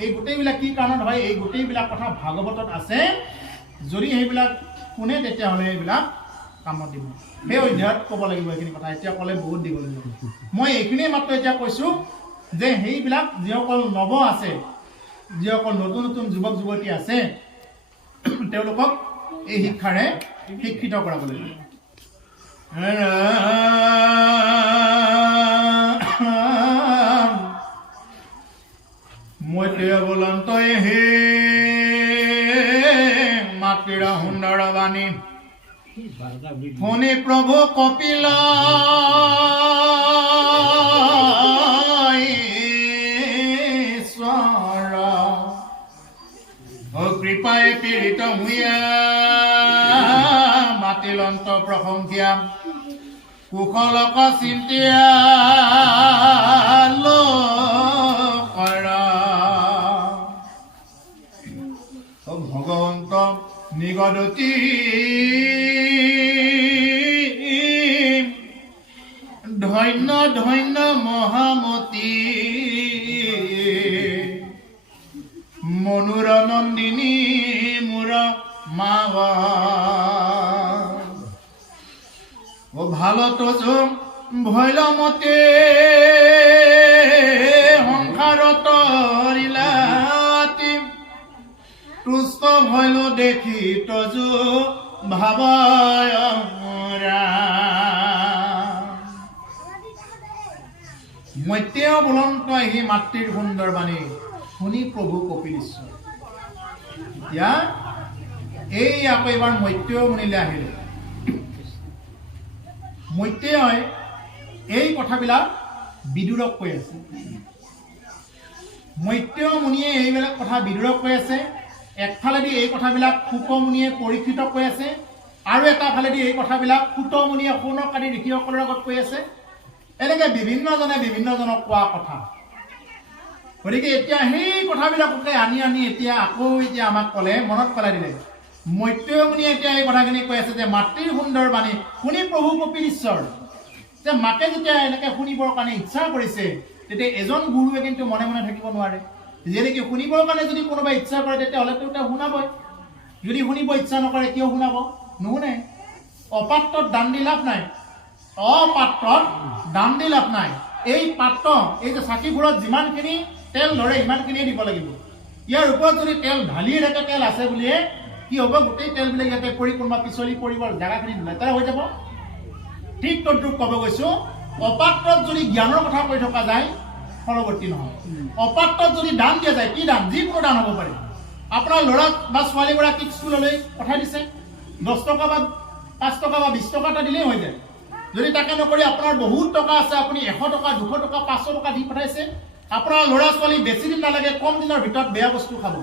এই গোটেইবিলাক কি কাৰণত হয়, এই গোটেইবিলাক কথা ভাগৱতত আছে। যদি সেইবিলাক শুনে তেতিয়াহ'লে এইবিলাক কামত দিব। সেই অধ্যায়ত ক'ব লাগিব এইখিনি কথা, এতিয়া ক'লে বহুত দীঘল হৈ যাব। মই এইখিনিয়ে মাত্ৰ এতিয়া কৈছোঁ যে সেইবিলাক যিসকল নৱ আছে, যিসকল নতুন নতুন যুৱক যুৱতী আছে, তেওঁলোকক এই শিক্ষাৰে শিক্ষিত কৰাব লাগিব। মই বলন্তই হে মাতৃৰ সুন্দৰ বাণী শুনি প্ৰভু কপিল ঈশ্বৰ কৃপাই পীড়িত হুয়া মাতিলন্ত প্ৰশংসিয়া কুশলক চিন্তিয়া ভগৱন্ত নিগদতি ধন্য ধন্য মহামতী মনুৰ নন্দিনী মূৰ মাগ ভালত ভৈলমতে সংসাৰত লীলাতি তুষ্ট ভৈল দেখি তজু ভাবায় মৈত্ৰেয় বুলন্ত আহি মাতৃৰ সুন্দৰ বাণী শুনি প্ৰভু কপিল ঈশ্বৰ এতিয়া এই আকৌ এবাৰ মৈত্ৰেয় মুনিলে আহিলে মৈত্ৰেয়ই এই কথাবিলাক বিদুৰক কৈ আছে মৈত্ৰেয় মুনিয়ে এইবিলাক কথা বিদুৰক কৈ আছে একফালেদি এই কথাবিলাক শুক মুনিয়ে পৰীক্ষিতক কৈ আছে আৰু এটা ফালেদি এই কথাবিলাক সুত মুনিয়ে শৌনক আদি ঋষিসকলৰ আগত কৈ আছে এনেকৈ বিভিন্নজনে বিভিন্নজনক কোৱা কথা গতিকে এতিয়া সেই কথাবিলাককে আনি এতিয়া আকৌ এতিয়া আমাক ক'লে মনত পেলাই দিলে মৈত্ৰেয় মুনিয়ে এতিয়া এই কথাখিনি কৈ আছে যে মাতৃৰ সুন্দৰ বাণী শুনি প্ৰভু কপিল ঈশ্বৰ যে মাকে যেতিয়া এনেকৈ শুনিবৰ কাৰণে ইচ্ছা কৰিছে তেতিয়া এজন গুৰুৱে কিন্তু মনে মনে থাকিব নোৱাৰে যেনেকৈ শুনিবৰ কাৰণে যদি কোনোবাই ইচ্ছা কৰে তেতিয়াহ'লেতো তেওঁ শুনাবই যদি শুনিব ইচ্ছা নকৰে কিয় শুনাব নুশুনে অপাত্ৰত দান দি লাভ নাই অপাত্ৰত দান দি লাভ নাই এই পাত্ৰ এই যে চাকিবোৰত যিমানখিনি তেল ধৰে ইমানখিনিয়ে দিব লাগিব ইয়াৰ ওপৰত যদি তেল ঢালিয়ে থাকে তেল আছে বুলিয়ে কি হ'ব গোটেই তেলবিলাক ইয়াতে পৰি কোনোবা পিছলি পৰিব জেগাখিনি লেতেৰা হৈ যাব ঠিক তদ্ৰুপ ক'ব গৈছোঁ অপাত্ৰত যদি জ্ঞানৰ কথা কৈ থকা যায় ফলৱৰ্তী নহয় অপাত্ৰত যদি দান দিয়া যায় কি দান যিকোনো দান হ'ব পাৰে আপোনাৰ ল'ৰা বা ছোৱালীগৰাকীক স্কুললৈ পঠাই দিছে 10 টকা বা 5 টকা বা 20 টকা এটা দিলেই হৈ যায় যদি তাকে নকৰি আপোনাৰ বহুত টকা আছে আপুনি 100 টকা 200 টকা 500 টকা দি পঠাইছে আপোনাৰ ল'ৰা ছোৱালী বেছি দিন নালাগে কম দিনৰ ভিতৰত বেয়া বস্তু খাব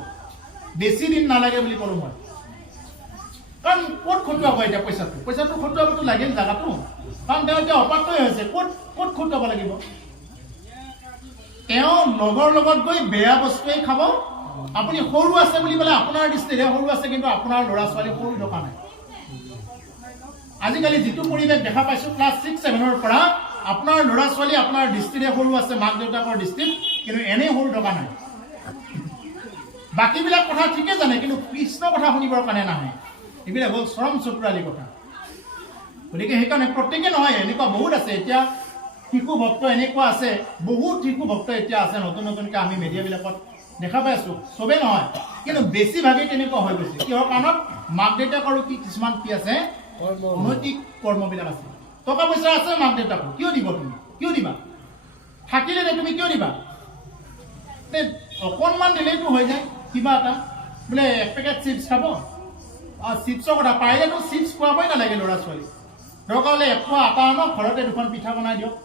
বেছি দিন নালাগে বুলি ক'লো মই কাৰণ ক'ত খটুৱাব এতিয়া পইচাটো খটুৱাবতো লাগিল জাগাটো কাৰণ তেওঁ এতিয়া অপাত্ৰই হৈছে ক'ত খটুৱাব লাগিব তেওঁ লগৰ লগত গৈ বেয়া বস্তুৱেই খাব আপুনি সৰু আছে বুলি পেলাই আপোনাৰ দৃষ্টিৰে সৰু আছে কিন্তু আপোনাৰ ল'ৰা ছোৱালী সৰু থকা নাই আজিকালি যিটো পৰিৱেশ দেখা পাইছোঁ ক্লাছ 6-7ৰ পৰা আপোনাৰ ল'ৰা ছোৱালী আপোনাৰ দৃষ্টিৰে সৰু আছে মাক দেউতাকৰ দৃষ্টিত কিন্তু এনেই সৰু থকা নাই বাকীবিলাক কথা ঠিকে জানে কিন্তু কৃষ্ণ কথা শুনিবৰ কাৰণে নাহে এইবিলাক হ'ল চৰম চতুৰালি কথা গতিকে সেইকাৰণে প্ৰত্যেকে নহয় এনেকুৱা বহুত আছে এতিয়া শিশু ভক্ত এনেকুৱা আছে বহুত শিশু ভক্ত এতিয়া আছে নতুনকৈ আমি মিডিয়াবিলাকত দেখা পাই আছোঁ চবেই নহয় কিন্তু বেছিভাগেই তেনেকুৱা হৈ গৈছে কিহৰ কাৰণত মাক দেউতাকৰো কিছুমান কি আছে অনৈতিক কৰ্মবিলাক আছে টকা পইচা আছে মাক দেউতাকৰ কিয় দিব তুমি কিয় দিবা থাকিলে তুমি কিয় দিবা অকণমান দিলেইতো হৈ যায় কিবা এটা বোলে 1 পেকেট চিপছ খাব চিপছৰ কথা পাৰিলেতো চিপছ খোৱাবই নালাগে ল'ৰা ছোৱালী দৰকাৰ হ'লে 1 পোৱা আটা আনক ঘৰতে 2খন পিঠা বনাই দিয়ক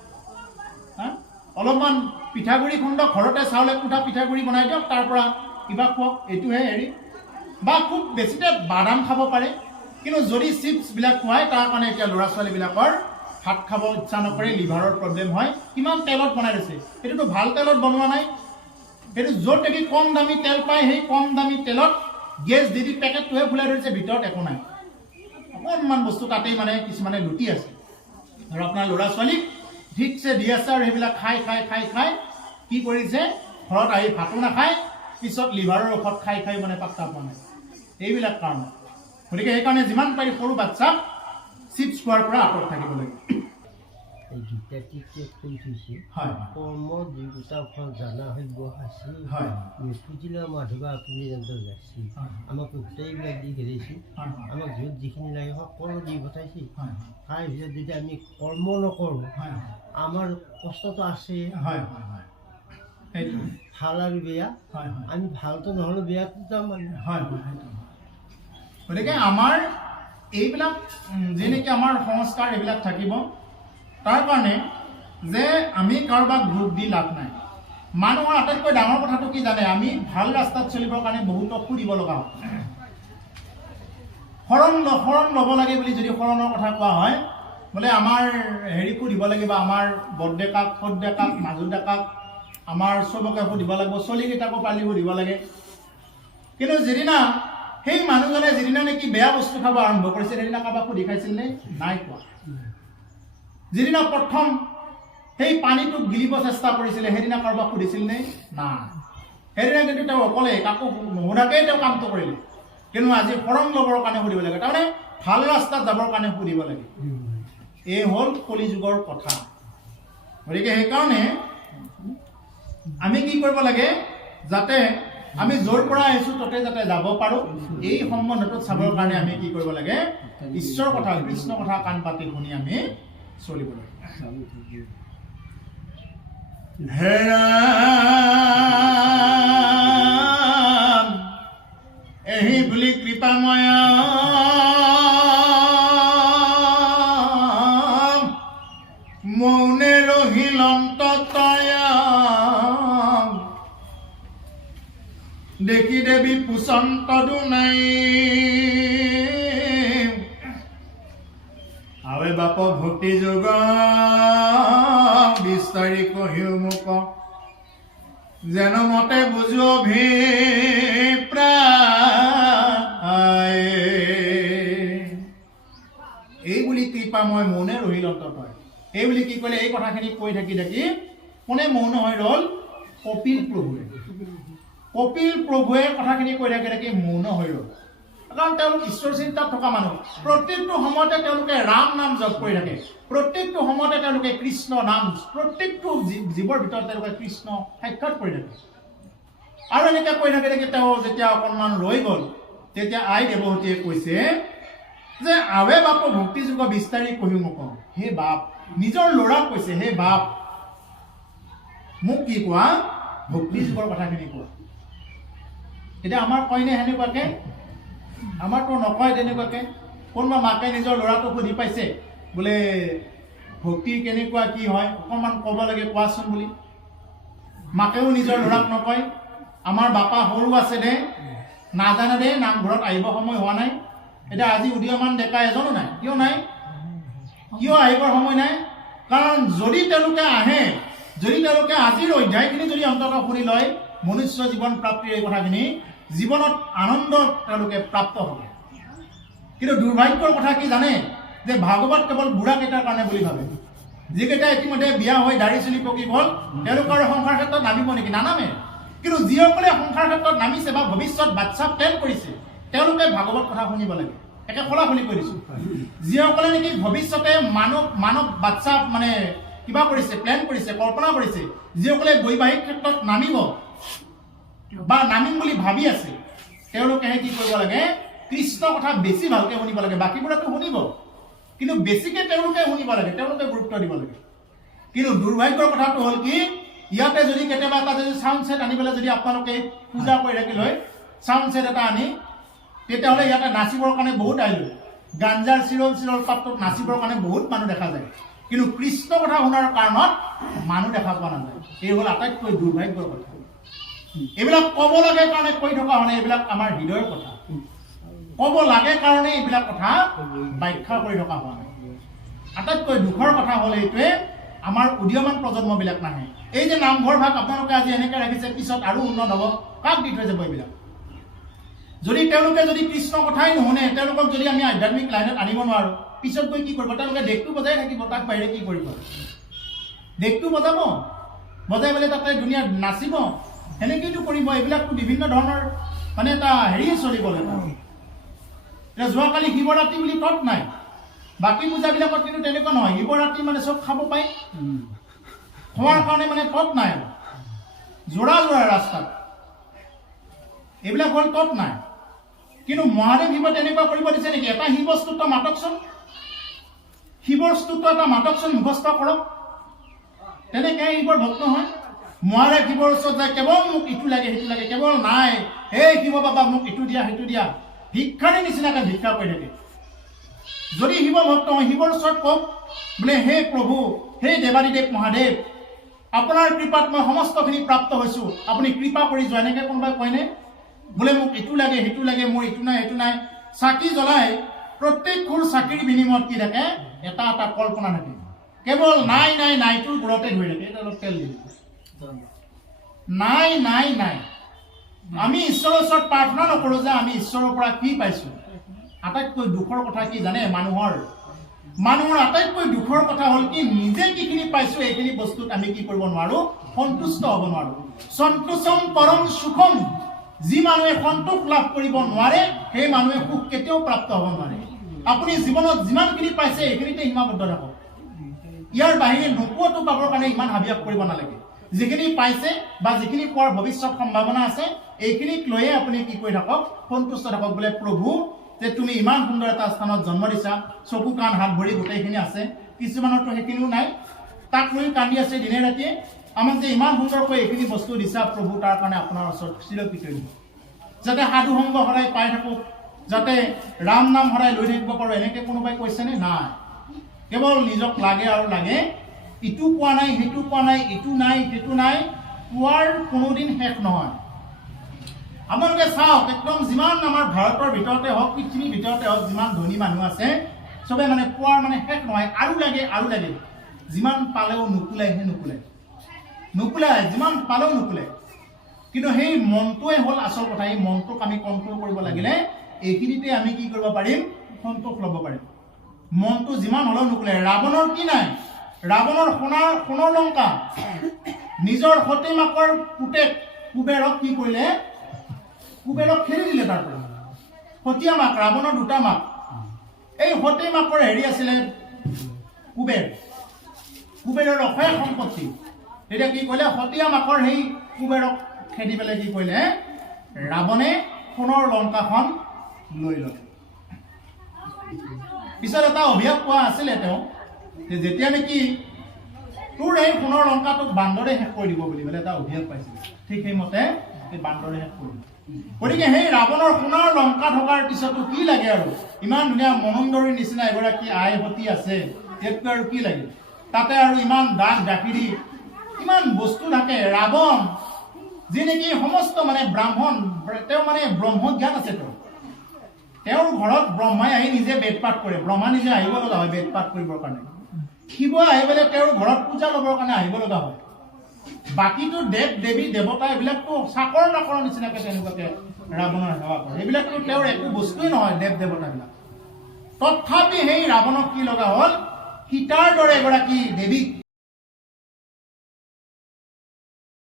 অলপমান পিঠাগুড়ি খুন্দক ঘৰতে চাউল 1 মুঠা পিঠাগুড়ি বনাই দিয়ক তাৰ পৰা কিবা খুৱাওক এইটোহে হেৰি বা খুব বেছিতে বাদাম খাব পাৰে কিন্তু যদি চিপছবিলাক খুৱায় তাৰ কাৰণে এতিয়া ল'ৰা ছোৱালীবিলাকৰ ভাত খাব ইচ্ছা নকৰে লিভাৰৰ প্ৰব্লেম হয় কিমান তেলত বনাই দিছে এইটোতো ভাল তেলত বনোৱা নাই এইটো য'ত দেখি কম দামী তেল পায় সেই কম দামী তেলত গেছ দি পেকেটটোহে ফুলাই ধৰিছে ভিতৰত একো নাই অকণমান বস্তু তাতেই মানে কিছুমানে লুটি আছে আৰু আপোনাৰ ল'ৰা ছোৱালীক ঠিকছে দি আছে আৰু সেইবিলাক খাই কি কৰিছে ঘৰত আহি ভাতো নাখায় পিছত লিভাৰৰ ঔষধ খাই মানে পাত্তা পোৱা নাই এইবিলাক কাৰণ গতিকে সেইকাৰণে যিমান পাৰি সৰু বাচ্চাক চিপছ খোৱাৰ পৰা আঁতৰত থাকিব লাগে কৰ্ম দুয়োটা ফল জানা হব্য সাঁচি নিষ্পুজিলা মাধৱা আপুনি যেনে যাচি আমাক গোটেইবিলাক দি ঘেৰাইছে আমাক য'ত যিখিনি লাগে সকলো দি পঠাইছে তাৰ ভিতৰত যদি আমি কৰ্ম নকৰোঁ আমাৰ কষ্টটো আছে ভাল আৰু বেয়া আমি ভালটো নহ'লে বেয়াটো যাম মানে গতিকে আমাৰ এইবিলাক যেনেকৈ আমাৰ সংস্কাৰ এইবিলাক থাকিব তাৰ কাৰণে যে আমি কাৰোবাক ভোট দি লাভ নাই। মানুহৰ আটাইতকৈ ডাঙৰ কথাটো কি জানে, আমি ভাল ৰাস্তাত চলিবৰ কাৰণে বহুতক সুধিব লগা হয়। শৰণ ল'ব লাগে বুলি যদি শৰণৰ কথা কোৱা হয়, বোলে আমাৰ হেৰিকো দিব লাগিব, আমাৰ বৰডেকাক, সৎডেকাক, মাজু ডেকাক, আমাৰ চবকে সুধিব লাগিব, চলিকেইটাকো পালি সুধিব লাগে। কিন্তু যিদিনা সেই মানুহজনে যিদিনা নেকি বেয়া বস্তু খাব আৰম্ভ কৰিছিল, সেইদিনা কাৰোবাক সুধি খাইছিল নে? নাই কোৱা। যিদিনা প্ৰথম সেই পানীটোক গিলিব চেষ্টা কৰিছিলে, সেইদিনা কাৰোবাক সুধিছিল নে? নাই। সেইদিনা কিন্তু তেওঁ অকলে কাকো নুশুধাকেই তেওঁ কামটো কৰিলে। কিন্তু আজি শৰণ ল'বৰ কাৰণে সুধিব লাগে, তাৰমানে ভাল ৰাস্তাত যাবৰ কাৰণে সুধিব লাগে। এই হ'ল কলিযুগৰ কথা। গতিকে সেইকাৰণে আমি কি কৰিব লাগে, যাতে আমি য'ৰ পৰা আহিছোঁ ততে যাতে যাব পাৰোঁ, এই সম্বন্ধটোত চাবৰ কাৰণে আমি কি কৰিব লাগে, ঈশ্বৰৰ কথা, কৃষ্ণ কথা কাণ পাতি শুনি আমি চলিব লাগে। হে ৰাম এহি বুলি কৃপাময়া মৌনে ৰহিল অন্ততয়া দেখি দেৱী পুচন্ত দুনাই আৱে বাপ ভক্তি যোগ বিস্তাৰি কহিও মোক যেন মতে বুজো অভিপ্ৰায় এই বুলি কৃপা মই মৌনে ৰহিল অন্ততয়। এই বুলি কি ক'লে, এই কথাখিনি কৈ থাকি কোনে মৌন হৈ ৰ'ল? কপিল প্ৰভুৱে। কপিল প্ৰভুৱে কথাখিনি কৈ থাকি মৌন হৈ ৰ'ল, কাৰণ তেওঁলোক ঈশ্বৰ চিন্তাত থকা মানুহ। প্ৰত্যেকটো সময়তে তেওঁলোকে ৰাম নাম জপ কৰি থাকে, প্ৰত্যেকটো সময়তে তেওঁলোকে কৃষ্ণ নাম, প্ৰত্যেকটো জীৱৰ ভিতৰত তেওঁলোকে কৃষ্ণ সাক্ষাৎ কৰি থাকে। আৰু এনেকৈ কৈ থাকি তেওঁ যেতিয়া অকণমান ৰৈ গ'ল, তেতিয়া আই দেৱহতীয়ে কৈছে যে আৱে বাপ ভক্তিযোগ বিস্তাৰি কহিও মোক, হে বাপ, নিজৰ ল'ৰাক কৈছে, হে বাপ মোক কি কোৱা, ভক্তিযোগৰ কথাখিনি কোৱা। এতিয়া আমাৰ কয়নে সেনেকুৱাকে? আমাৰতো নকয় তেনেকুৱাকে। কোনোবা মাকে নিজৰ ল'ৰাটোক সুধি পাইছে বোলে ভক্তি কেনেকুৱা কি হয়, অকণমান ক'ব লাগে কোৱাচোন বুলি। মাকেও নিজৰ ল'ৰাক নকয়, আমাৰ বাপা সৰু আছে দে, নাজানে দে, নামঘৰত আহিব সময় হোৱা নাই। এতিয়া আজি উদীয়মান ডেকা এজনো নাই। কিয় নাই? কিয় আহিবৰ সময় নাই? কাৰণ যদি তেওঁলোকে আহে, যদি তেওঁলোকে আজিৰ অধ্যায়খিনি যদি অন্তত শুনি লয়, মনুষ্য জীৱন প্ৰাপ্তিৰ এই কথাখিনি, জীৱনত আনন্দ তেওঁলোকে প্ৰাপ্ত হ'ব। কিন্তু দুৰ্ভাগ্যৰ কথা কি জানে, যে ভাগৱত কেৱল বুঢ়াকেইটাৰ কাৰণে বুলি ভাবে। যিকেইটা ইতিমধ্যে বিয়া হৈ দাঢ়ি চুলি পকি গ'ল, তেওঁলোকৰ সংসাৰ ক্ষেত্ৰত নামিব নেকি? নানামে। কিন্তু যিসকলে সংসাৰ ক্ষেত্ৰত নামিছে বা ভৱিষ্যত বাচ্ছা প্লেন কৰিছে, তেওঁলোকে ভাগৱত কথা শুনিব লাগে। একে খোলাখুলি কৈ দিছোঁ, যিসকলে নেকি ভৱিষ্যতে মানৱ বাচ্ছা মানে কিবা কৰিছে, প্লেন কৰিছে, কল্পনা কৰিছে, যিসকলে বৈবাহিক ক্ষেত্ৰত নামিব বা নামিম বুলি ভাবি আছে, তেওঁলোকেহে কি কৰিব লাগে, কৃষ্ণ কথা বেছি ভালকৈ শুনিব লাগে। বাকীবোৰেতো শুনিব, কিন্তু বেছিকৈ তেওঁলোকে শুনিব লাগে, তেওঁলোকে গুৰুত্ব দিব লাগে। কিন্তু দুৰ্ভাগ্যৰ কথাটো হ'ল কি, ইয়াতে যদি কেতিয়াবা এটা যদি চাউণ্ড ছেট আনি পেলাই যদি আপোনালোকে পূজা কৰি ৰাখিল হয়, চাউণ্ড ছেট এটা আনি, তেতিয়াহ'লে ইয়াতে নাচিবৰ কাৰণে বহুত আহিলোঁ, গাঞ্জাৰ চিৰল পাত্ৰত নাচিবৰ কাৰণে বহুত মানুহ দেখা যায়, কিন্তু কৃষ্ণ কথা শুনাৰ কাৰণত মানুহ দেখা পোৱা নাযায়। এই হ'ল আটাইতকৈ দুৰ্ভাগ্যৰ কথা। এইবিলাক ক'ব লাগে কাৰণে কৈ থকা হ'লে এইবিলাক আমাৰ হৃদয়ৰ কথা, ক'ব লাগে কাৰণে এইবিলাক কথা ব্যাখ্যা কৰি থকা হোৱা নাই। আটাইতকৈ দুখৰ কথা হ'ল এইটোৱে, আমাৰ উদীয়মান প্ৰজন্মবিলাক নাহে। এই যে নামঘৰ ভাগ আপোনালোকে আজি এনেকৈ ৰাখিছে, পিছত আৰু উন্নত হ'ব, কাক দি থৈ যাব এইবিলাক? যদি তেওঁলোকে যদি কৃষ্ণ কথাই নুশুনে, তেওঁলোকক যদি আমি আধ্যাত্মিক লাইনত আনিব নোৱাৰোঁ, পিছত গৈ কি কৰিব? তেওঁলোকে ডেকটো বজাই থাকিব, তাক বাহিৰে কি কৰিব? ডেকটো বজাব, বজাই পেলাই তাতে ধুনীয়া নাচিব, সেনেকৈতো কৰিব। এইবিলাকতো বিভিন্ন ধৰণৰ মানে এটা হেৰি চলিব লাগিব। এতিয়া যোৱাকালি শিৱৰাত্ৰি বুলি তৎ নাই, বাকী পূজাবিলাকত কিন্তু তেনেকুৱা নহয়। শিৱৰাত্ৰি মানে চব খাব পায়, খোৱাৰ কাৰণে মানে তৎ নাই, যোৰা ৰাস্তাত এইবিলাক হ'ল তৎ নাই। কিন্তু মহাদেৱ শিৱ তেনেকুৱা কৰিব দিছে নেকি? এটা শিৱ স্তুত্ব মাতকচোন, শিৱৰ স্তুত্ব এটা মাতকচোন, মুখস্থ কৰক, তেনেকৈ শিৱৰ ভক্ত হয়। মহাদেৱ শিৱৰ ওচৰত যায়, কেৱল মোক ইটো লাগে সেইটো লাগে, কেৱল নাই, এই শিৱ বাবা মোক ইটো দিয়া সেইটো দিয়া, ভিক্ষাৰীৰ নিচিনাকৈ ভিক্ষা কৰি থাকে। যদি শিৱ ভক্ত শিৱৰ ওচৰত কওক বোলে হে প্ৰভু, হে দেৱাদিদেৱ মহাদেৱ, আপোনাৰ কৃপাত মই সমস্তখিনি প্ৰাপ্ত হৈছোঁ, আপুনি কৃপা কৰি যোৱা। এনেকৈ কোনোবাই কয়নে? বোলে মোক এইটো লাগে সেইটো লাগে, মোৰ এইটো নাই সেইটো নাই। চাকি জ্বলাই প্ৰত্যেকখন চাকিৰ বিনিময়ত কি থাকে? এটা এটা কল্পনা থাকে। কেৱল নাই নাই নাইটোৰ গুৰতে ধৰি থাকে। এটা অলপ তেল দিব। নাই নাই নাই। আমি ঈশ্বৰৰ ওচৰত প্ৰাৰ্থনা নকৰোঁ যে আমি ঈশ্বৰৰ পৰা কি পাইছোঁ। আটাইতকৈ দুখৰ কথা কি জানে? মানুহৰ আটাইতকৈ দুখৰ কথা হ'ল কি, নিজে যিখিনি পাইছোঁ এইখিনি বস্তুত আমি কি কৰিব নোৱাৰোঁ? সন্তুষ্ট হ'ব নোৱাৰোঁ। সন্তোষম পৰম সুখম। যি মানুহে সন্তোষ লাভ কৰিব নোৱাৰে সেই মানুহে সুখ কেতিয়াও প্ৰাপ্ত হ'ব নোৱাৰে। আপুনি জীৱনত যিমানখিনি পাইছে এইখিনিতে সীমাবদ্ধ ৰাখক। ইয়াৰ বাহিৰে নোপোৱাটো পাবৰ কাৰণে ইমান হাবিয়াস কৰিব নালাগে। যিখিনি পাইছে বা যিখিনি পোৱাৰ ভৱিষ্যত সম্ভাৱনা আছে এইখিনিক লৈয়ে আপুনি কি কৰি থাকক? সন্তুষ্ট থাকক। বোলে প্ৰভু, যে তুমি ইমান সুন্দৰ এটা স্থানত জন্ম দিছা, চকু কাণ হাত ভৰি গোটেইখিনি আছে, কিছুমানৰতো সেইখিনিও নাই, তাক লৈ কান্দি আছে দিনে ৰাতিয়ে। আমাক যে ইমান সুন্দৰকৈ এইখিনি বস্তু দিছা প্ৰভু, তাৰ কাৰণে আপোনাৰ ওচৰত চিৰকৃতজ্ঞ। যাতে সাধু সংগ সদায় পাই থাকোঁ, যাতে ৰাম নাম সদায় লৈ থাকিব পাৰোঁ, এনেকৈ কোনোবাই কৈছেনে? নাই। কেৱল নিজক লাগে আৰু লাগে। ইটো পোৱা নাই, সেইটো পোৱা নাই, ইটো নাই সেইটো নাই, পোৱাৰ কোনোদিন শেষ নহয়। আপোনালোকে চাওক, একদম যিমান আমাৰ ভাৰতৰ ভিতৰতে হওক, পৃথিৱীৰ ভিতৰতে হওক, যিমান ধনী মানুহ আছে চবে মানে পোৱাৰ মানে শেষ নহয়। আৰু লাগে আৰু লাগে। যিমান পালেও নুকুলাই, যিমান পালেও নুকুলাই। কিন্তু সেই মনটোৱে হ'ল আচল কথা। এই মনটোক আমি কণ্ট্ৰল কৰিব লাগিলে এইখিনিতে আমি কি কৰিব পাৰিম? সন্তোষ ল'ব পাৰিম। মনটো যিমান হ'লেও নুকুলাই। ৰাৱণৰ কি নাই? ৰাৱণৰ সোণৰ লংকা। নিজৰ সতী মাকৰ পুতেক কুবেৰক কি কৰিলে? কুবেৰক খেলি দিলে। তাৰ পৰা সতীয়া মাক, ৰাৱণৰ দুটা মাক। এই সতী মাকৰ হেৰি আছিলে কুবেৰৰ অক্ষয় সম্পত্তি। তেতিয়া কি কৰিলে? সতীয়া মাকৰ সেই কুবেৰক খেদি পেলাই কি কৰিলে? ৰাৱণে সোণৰ লংকাখন লৈ ল'লে। পিছত এটা অভিশাপ পোৱা আছিলে তেওঁ, যে যেতিয়া নেকি তোৰ এই সোণৰ লংকাটোক বান্দৰে শেষ কৰি দিব বুলি পেলাই এটা অভিশাপ পাইছিলে। ঠিক সেইমতে সেই বান্দৰে শেষ কৰি দিব। গতিকে সেই ৰাৱণৰ সোণৰ লংকা থকাৰ পিছতো কি লাগে আৰু? ইমান ধুনীয়া মনন্দৰীৰ নিচিনা এগৰাকী আই সতী আছে, ইয়াতকৈ আৰু কি লাগে? তাতে আৰু ইমান দাগ গাখীৰি, ইমান বস্তু থাকে। ৰাৱণ যি নেকি সমস্ত মানে ব্ৰাহ্মণ, তেওঁ মানে ব্ৰহ্ম জ্ঞান আছে। তেওঁৰ ঘৰত ব্ৰহ্মাই আহি নিজে বেদপাঠ কৰে। ব্ৰহ্মা নিজে আহিব লগা হয় বেদপাঠ কৰিবৰ কাৰণে। শিৱ আহি পেলাই তেওঁৰ ঘৰত পূজা ল'বৰ কাৰণে আহিব লগা হয়। বাকীটো দেৱ দেৱী দেৱতা এইবিলাকতো চাকৰ নাকৰ নিচিনাকৈ তেনেকুৱাকৈ ৰাৱণৰ সেৱা কৰে। এইবিলাকতো তেওঁৰ একো বস্তুৱেই নহয় দেৱ দেৱতাবিলাক। তথাপি সেই ৰাৱণক কি লগা হ'ল? সীতাৰ দৰে এগৰাকী দেৱীক